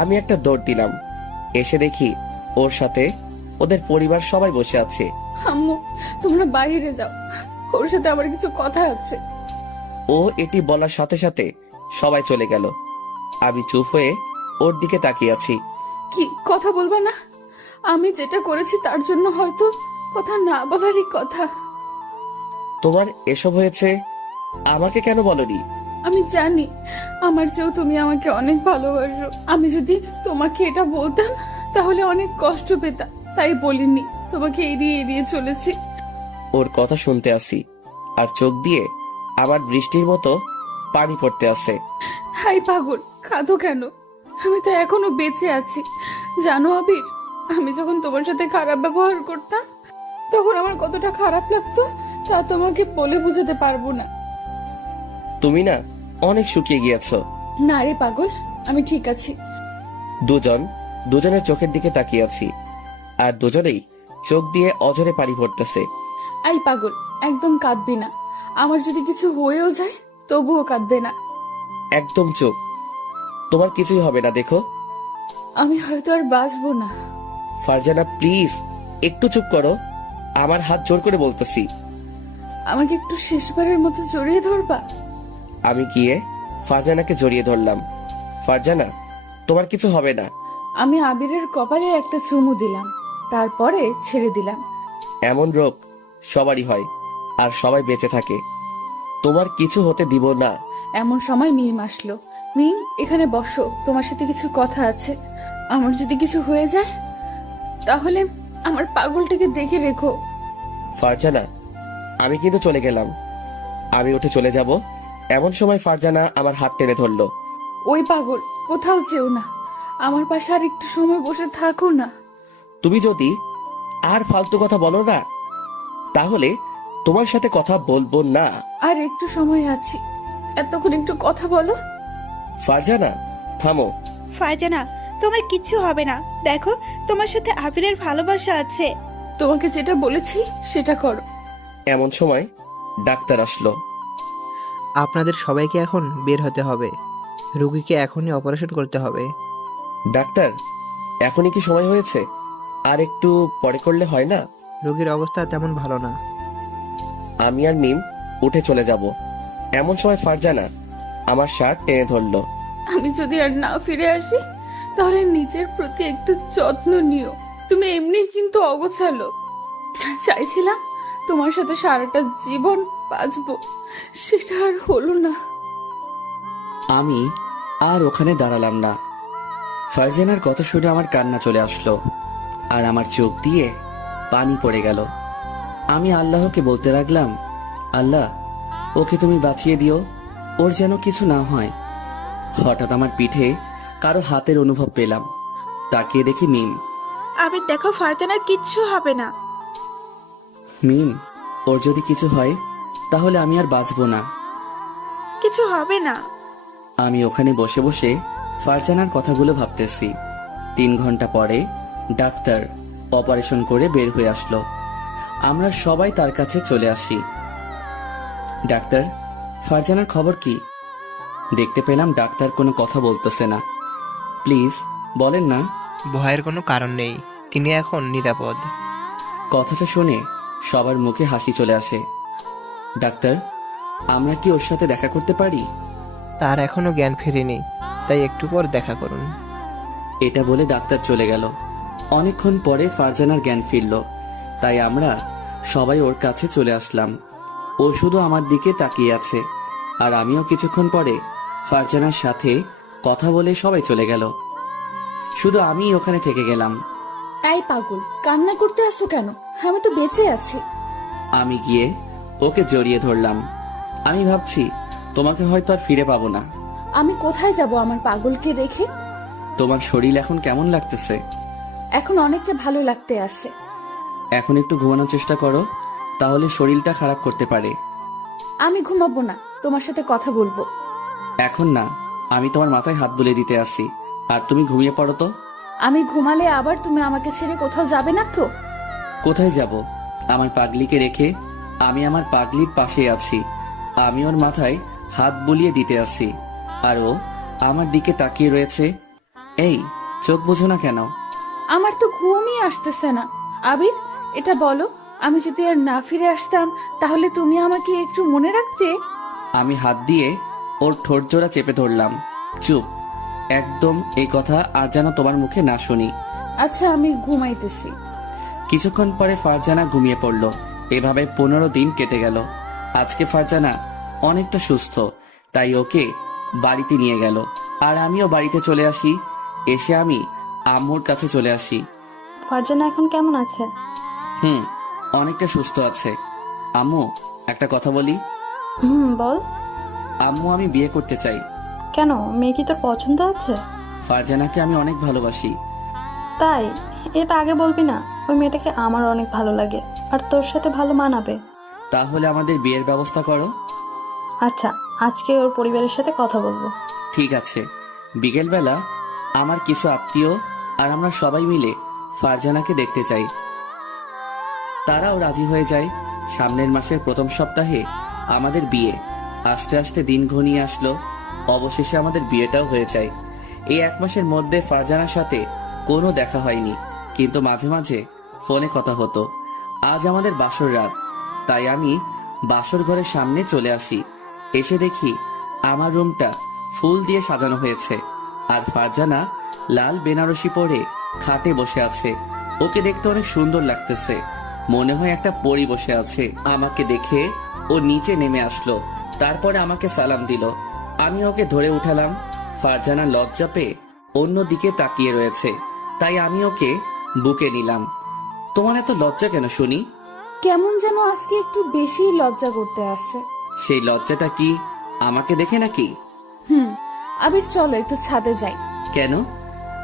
আমি একটা দৌড় দিলাম। এসে দেখি ওর সাথে ওদের পরিবার সবাই বসে আছে। আম্মু, তোমরা বাইরে যাও, ওর সাথে আমার কিছু কথা আছে। ও এটি বলার সাথে সাথে সবাই চলে গেল। আমি চুপ হয়ে ওর দিকে তাকিয়ে আছি। কি কথা বলবা না? আমি যেটা করেছি তার জন্য হয়তো কথা না বলারই কথা। তোমার এসব হয়েছে, আমাকে কেন বলনি? আমি জানি আমার চেয়েও তুমি আমাকে অনেক ভালোবাসো। আমি যদি তোমাকে এটা বলতাম তাহলে অনেক কষ্ট পেতাম, তাই বলিনি। তোমাকে এড়িয়ে এড়িয়ে চলেছি। ওর কথা শুনতে আসি আর চোখ দিয়ে আবার বৃষ্টির মতো পানি পড়তে আসে। হাই পাগল, কাঁদো কেন? আমি তো এখনো বেঁচে আছি। জানো আবির, আমি যখন তোমার সাথে খারাপ ব্যবহার করতাম তখন আমার কতটা খারাপ লাগতো তা তোমাকে বলে বোঝাতে পারবো না। তুমি না অনেক শুকিয়ে গিয়েছো। না রে পাগল, আমি ঠিক আছি। দুজনের চোখের দিকে তাকিয়ে আছি, আর দুজনেই চোখ দিয়ে অঝরে পানি পড়তেছে। আই পাগল, একদম কাঁদবি না। আমার যদি কিছু হয়েও যায় তবুও কাঁদবে না। একদম চুপ, তোমার কিছুই হবে না, দেখো। আমি হয়তো আর বাঁচবো না। ফারজানা প্লিজ একটু চুপ করো, আমার হাত জোর করে বলতেছি। আমাকে একটু শেষবারের মতো জড়িয়ে ধরবা? আমি গিয়ে ফারজানাকে জড়িয়ে ধরলাম। ফারজানা, তোমার কিছু হবে না। আমি আবিরের কপালে একটা চুমু দিলাম, তারপরে ছেড়ে দিলাম। এমন রোগ সবারই হয়, আর সবাই বেঁচে থাকে। তোমার কিছু হতে দিব না। এমন সময় মিম আসলো। মিম, এখানে বসো, তোমার সাথে কিছু কথা আছে। আমার যদি কিছু হয়ে যায় তাহলে আমার পাগলটাকে দেখে রেখো। ফারজানা, আমি কিন্তু চলে গেলাম। আমি উঠে চলে যাব, এমন সময় ফারজানা আমার হাত টেনে ধরলো। ওই পাগল, কোথাও যেও না, আমার পাশে আর একটু সময় বসে থাকো না। তুমি যদি আর ফালতু কথা বলো না তাহলে তোমার সাথে কথা বলবো না। আর একটু সময় আছে, এতক্ষণ একটু কথা বলো। ফারজানা থামো। ফারজানা, তোমার কিচ্ছু হবে না, দেখো তোমার সাথে আবিরের ভালোবাসা আছে। তোমাকে যেটা বলেছি সেটা করো। এমন সময় ডাক্তার আসলো। আপনাদের সবাইকে এখন বের হতে হবে, রুগীকে এখনই অপারেশন করতে হবে। ডাক্তার, এখনই কি সময় হয়েছে? আর একটু পরে করলে হয় না? রোগীর অবস্থা তেমন ভালো না। আমি আর মিম উঠে চলে যাব, এমন সময় ফারজানা আমার শার্ট টেনে ধরলো। আমি যদি আর না ফিরে আসি তাহলে নিজের প্রতি একটু যত্ন নিও। তুমি এমনি কিন্তু অগোছালো। চাইছিলাম তোমার সাথে সারাটা জীবন বাঁচবো, সেটা আর হলো না। আমি আর ওখানে দাঁড়ালাম না। ফারজানার কথা শুনে আমার কান্না চলে আসলো, আর আমার চোখ দিয়ে পানি পড়ে গেল। আমি আল্লাহকে বলতে লাগলাম, আল্লাহ, ওকে তুমি বাঁচিয়ে দিও, ওর যেন কিছু না হয়। হঠাৎ আমার পিঠে কারো হাতের অনুভব পেলাম। তাকিয়ে দেখি মিম। আবির দেখো, ফারজানার কিচ্ছু হবে না। মিম, ওর যদি কিছু হয় তাহলে আমি আর বাঁচবো না। কিছু হবে না। আমি ওখানে বসে বসে ফারজানার কথাগুলো ভাবতেছি। 3 ঘন্টা পরে ডাক্তার অপারেশন করে বের হয়ে আসলো। আমরা সবাই তার কাছে চলে আসি। ডাক্তার, ফারজানার খবর কি? দেখতে পেলাম ডাক্তার কোনো কথা বলতেছে না। প্লিজ বলেন না। ভয়ের কোনো কারণ নেই, তিনি এখন নিরাপদ। কথাটা শুনে সবার মুখে হাসি চলে আসে। ডাক্তার, আমরা কি ওর সাথে দেখা করতে পারি? তার এখনো জ্ঞান ফেরেনি, তাই একটু পর দেখা করুন। এটা বলে ডাক্তার চলে গেল। অনেকক্ষণ পরে ফারজানার জ্ঞান ফিরল, তাই আমরা সবাই ওর কাছে চলে আসলাম। ও শুধু আমার দিকে তাকিয়ে আছে, আর আমিও কিছুক্ষণ পরে ফারজানার সাথে কথা বলে সবাই চলে গেল। শুধু আমি ওখানে থেকে গেলাম। এই পাগল, কান্না করতে আসছো কেন? আমি তো বেঁচে আছি। আমি গিয়ে ওকে জড়িয়ে ধরলাম। আমি ভাবছি তোমাকে হয়তো আর ফিরে পাবো না। আমি কোথায় যাব আমার পাগলকে রেখে? তোমার শরীর এখন কেমন লাগতেছে? এখন অনেকটা ভালো লাগতে আছে। এখন একটু ঘুমানোর চেষ্টা করো, তাহলে শরীরটা খারাপ করতে পারে। আমি ঘুমাবো না, তোমার সাথে কথা বলবো। এখন না, আমি তোমার মাথায় হাত বুলিয়ে দিতে আসি, আর তুমি ঘুমিয়ে পড়ো তো। আমি ঘুমালে আবার তুমি আমাকে ছেড়ে কোথাও যাবে না তো? কোথায় যাব? আমার পাগলিকে রেখে? আমি আমার পাগলির পাশে আছি, আমি ওর মাথায় হাত বুলিয়ে দিতে আসি, আর ও আমার দিকে তাকিয়ে রয়েছে। এই, চোখ বুঝো না কেন? আমার তো ঘুমই আসতেছে না। আবির, এটা বলো, আমি যদি আর না ফিরে আসতাম তাহলে তুমি আমাকে একটু মনে রাখতে? আমি হাত দিয়ে ওর ঠোঁট জোড়া চেপে ধরলাম। চুপ, একদম এই কথা আর যেন তোমার মুখে না শুনি। আচ্ছা, আমি ঘুমাইতেছি। কিছুক্ষণ পরে ফারজানা ঘুমিয়ে পড়ল। এভাবে 15 দিন কেটে গেল। আজকে ফারজানা অনেকটা সুস্থ, তাই ওকে বাড়িতে নিয়ে গেল, আর আমিও বাড়িতে চলে আসি। এসে আমি আম্মুর কাছে চলে আসি। ফারজানা এখন কেমন আছে? অনেকটা সুস্থ আছে। আম্মু, একটা কথা বলি। বল। আম্মু, আমি বিয়ে করতে চাই। কেন, মেয়ে কি তোর পছন্দ আছে? ফারজানাকে আমি অনেক ভালোবাসি। তাই? এটা আগে বলবি না? ওই মেয়েটাকে আমার অনেক ভালো লাগে, আর তোর সাথে ভালো মানাবে। তাহলে আমাদের বিয়ের ব্যবস্থা করো। আচ্ছা, আজকে ওর পরিবারের সাথে কথা বলবো। ঠিক আছে। বিকেলবেলা আমার কিছু আত্মীয় আর আমরা সবাই মিলে ফারজানাকে দেখতে চাই। তারাও রাজি হয়ে যায়। সামনের মাসের প্রথম সপ্তাহে আমাদের বিয়ে। আস্তে আস্তে দিন ঘনিয়ে আসলো। অবশেষে আমাদের বিয়েটাও হয়ে যায়। এই 1 মাসের মধ্যে ফারজানার সাথে কোনো দেখা হয়নি, কিন্তু মাঝে মাঝে ফোনে কথা হতো। আজ আমাদের বাসর রাত, তাই আমি বাসর ঘরের সামনে চলে আসি। এসে দেখি আমার রুমটা ফুল দিয়ে সাজানো হয়েছে, আর ফারজানা লাল বেনারসি পরে খাটে বসে আছে। ওকে দেখতে অনেক সুন্দর লাগতেছে, মনে হয় একটা পরী বসে আছে। আমাকে দেখে ও নিচে নেমে আসলো, তারপরে আমাকে সালাম দিল। আমি ওকে ধরে উঠালাম। ফারজানা লজ্জা পেয়ে অন্যদিকে তাকিয়ে রয়েছে, তাই আমি ওকে বুকে নিলাম। তোমার এত লজ্জা কেন শুনি? কেমন যেন আজকে একটু বেশি লজ্জা করতে আসছে। সেই লজ্জাটা কি আমাকে দেখে নাকি? আবির, চলো একটু ছাদে যাই। কেন?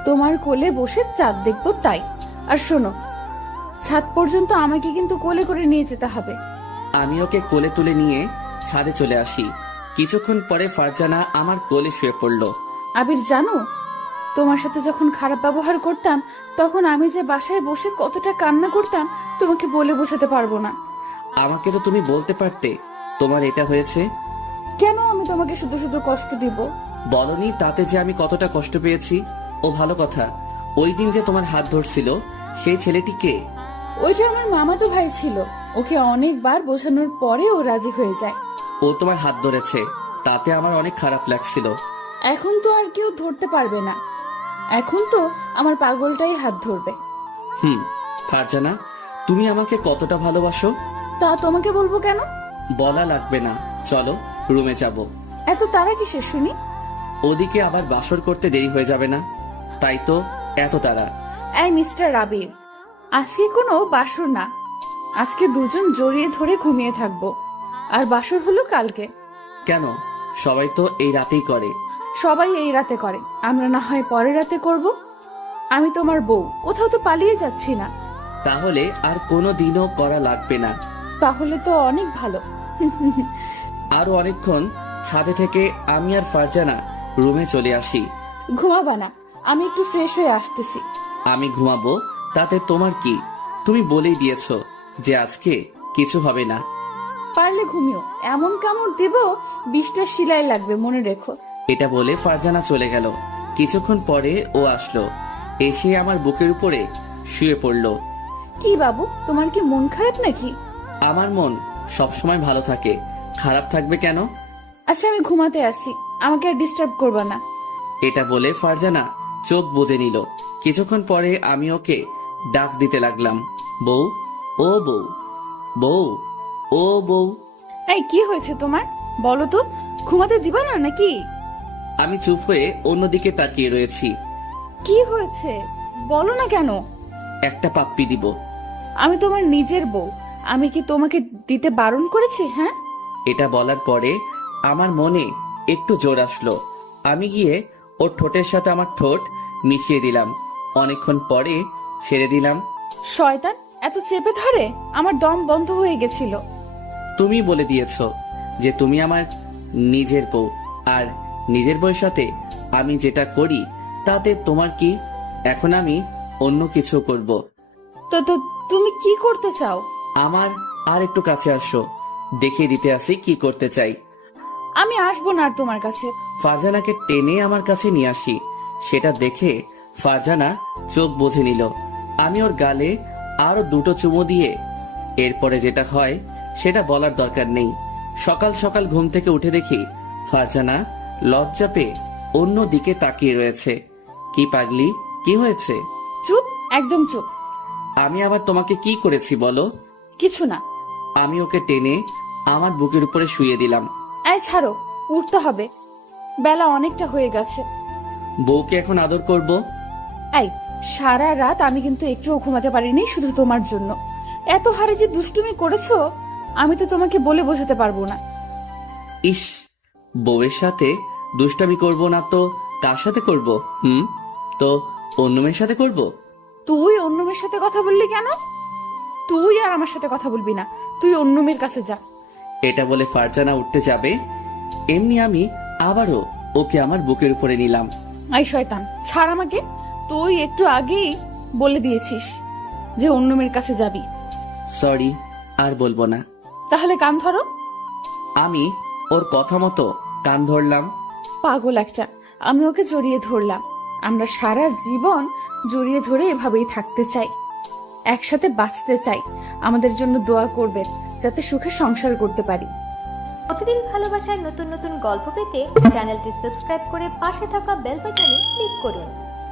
তোমার কোলে বসে চাঁদ দেখবো তাই। আর শোনো, ছাদ পর্যন্ত আমাকে কিন্তু কোলে করে নিয়ে যেতে হবে। আমি ওকে কোলে তুলে নিয়ে ছাদে চলে আসি। কিছুক্ষণ পরে ফারজানা আমার কোলে শুয়ে পড়ল। আবির, জানো, তোমার সাথে যখন খারাপ ব্যবহার করতাম তখন আমি যে বাসায় বসে কতটা কান্না করতাম তোমাকে বলে বোঝাতে পারবো না। আমাকে তো তুমি বলতে পারতে তোমার এটা হয়েছে। কেন আমি তোমাকে শুধু শুধু কষ্ট দিব? বলনি তাতে যে আমি কতটা কষ্ট পেয়েছি। ও ভালো কথা, ওই দিন যে তোমার হাত ধরছিল সেই ছেলেটি কে? ওইটা আমার মামাতো ভাই ছিল। ওকে অনেকবার বোঝানোর পরে ও রাজি হয়ে যায়। ও তোমার হাত ধরেছে, তাতে আমার অনেক খারাপ লাগছিল। এখন তো আর কেউ ধরতে পারবে না, এখন তো আমার পাগলটাই হাত ধরবে। ফারজানা, তুমি আমাকে কতটা ভালোবাসো? তা তোমাকে বলবো কেন? বলা লাগবে না, চলো রুমে যাব। এত তারা কিসের শুনি? ওদিকে আবার বাসর করতে দেরি হয়ে যাবে না, তাই তো এত তাড়া। এই মিস্টার আবির, আজকে কোনো বাসর না। আজকে দুজন জড়িয়ে ধরে ঘুমিয়ে থাকবো, আর বাসর হলো কালকে। কেন? সবাই তো এই রাতেই করে। সবাই এই রাতে করে, আমরা না হয় পরের রাতে করব। আমি তোমার বউ, কোথাও তো পালিয়ে যাচ্ছি না। তাহলে আর কোনো দিনও করা লাগবে না। তাহলে তো অনেক ভালো। আরো অনেকক্ষণ ছাদে থেকে আমি আর ফারজানা রুমে চলে আসি। ঘুমাবা না? আমি একটু ফ্রেশ হয়ে আসতেছি। আমি ঘুমাবো, তাতে তোমার কি? তুমি বলেই দিয়েছো যে আজকে কিছু হবে না। পারলে ঘুমিও, এমন কামড় দেব 20টা সেলাই লাগবে, মনে রেখো। এটা বলে ফারজানা চলে গেল। কিছুক্ষণ পরে ও আসলো, এসে আমার বুকের উপরে শুয়ে পড়লো। কি বাবু, তোমার কি মন খারাপ নাকি? আমার মন সবসময় ভালো থাকে, খারাপ থাকবে কেন? আচ্ছা, আমি ঘুমাতে আসি, আমাকে আর ডিস্টার্ব করবা না। এটা বলে ফারজানা চোখ বুজে নিল। কিছুক্ষণ পরে আমি ওকে ডাক দিতে লাগলাম, বউ, ও বউ, বউ, ও বউ। এই, কি হয়েছে তোমার? বলো তো, ঘুমাতে দিবা না নাকি? আমি চুপ হয়ে অন্যদিকে তাকিয়ে রয়েছি। কি হয়েছে বলো না কেন? একটা পাপ্পি দিব। আমি তোমার নিজের বউ, আমি কি তোমাকে দিতে বারণ করেছি? হ্যাঁ, এটা বলার পরে আমার মনে একটু জোর আসলো। আমি গিয়ে ওর ঠোঁটের সাথে আমার ঠোঁট মিশিয়ে দিলাম। অনেকক্ষণ পরে ছেড়ে দিলাম। শয়তান এত চেপে ধরে আমার দম বন্ধ হয়ে গেছিল। তুমি বলে দিয়েছো যে তুমি আমার নিজের বউ, আর নিজের বউয়ের সাথে আমি যেটা করি তাতে তোমার কি? এখন আমি অন্য কিছু করব। তো তো তুমি কি করতে চাও? আমার আর একটু কাছে আসো, দেখিয়ে দিতে আসি কি করতে চাই। আমি আসবো না আর তোমার কাছে। ফারজানাকে টেনে আমার কাছে নিয়ে আসি। সেটা দেখে ফারজানা চোখ বুজে নিল। আমি ওর গালে আরো দুটো চুমু দিয়ে এরপরে যেটা হয় সেটা বলার দরকার নেই। সকাল সকাল ঘুম থেকে উঠে দেখি ফারজানা লজ্জা পেয়ে অন্য দিকে তাকিয়ে রয়েছে। কি পাগলি, কি হয়েছে? চুপ, একদম চুপ। আমি আবার তোমাকে কি করেছি বলো? কিছু না। আমি ওকে টেনে আমার বুকের উপরে শুইয়ে দিলাম। এই ছাড়ো, উঠতে হবে, বেলা অনেকটা হয়ে গেছে। বউকে এখন আদর করব। এই সারা রাত আমি কিন্তু একটুও ঘুমাতে পারিনি শুধু তোমার জন্য। এত হারে যে দুষ্টুমি করেছো আমি তো তোমাকে বলে বোঝাতে পারবো না। ইস, বউয়ের সাথে দুষ্টামি করব না তো কার সাথে করব? তো অন্য মেয়ের সাথে করব। তুই অন্য মেয়ের সাথে কথা বললি কেন? তুই আর আমার সাথে কথা বলবি না, তুই অন্য মেয়ের কাছে যা। এটা বলে ফারজানা উঠতে যাবে, এমনি আমি আবারও ওকে আমার বুকের উপরে নিলাম। আই শয়তান, ছাড় আমাকে। তুই একটু আগেই বলে দিয়েছিস যে অন্য মেয়ের কাছে যাবি। সরি, আর বলবো না। তাহলে কান ধরো। আমি ওর কথা মতো কান ধরলাম। পাগল একটা। আমি ওকে জড়িয়ে ধরলাম। আমরা সারা জীবন জড়িয়ে ধরে এভাবেই থাকতে চাই, একসাথে বাঁচতে চাই। আমাদের জন্য দোয়া করবেন যাতে সুখে সংসার করতে পারি। প্রতিদিন ভালোবাসার নতুন নতুন গল্প পেতে চ্যানেলটি সাবস্ক্রাইব করে পাশে থাকা বেল বাটনে ক্লিক করুন।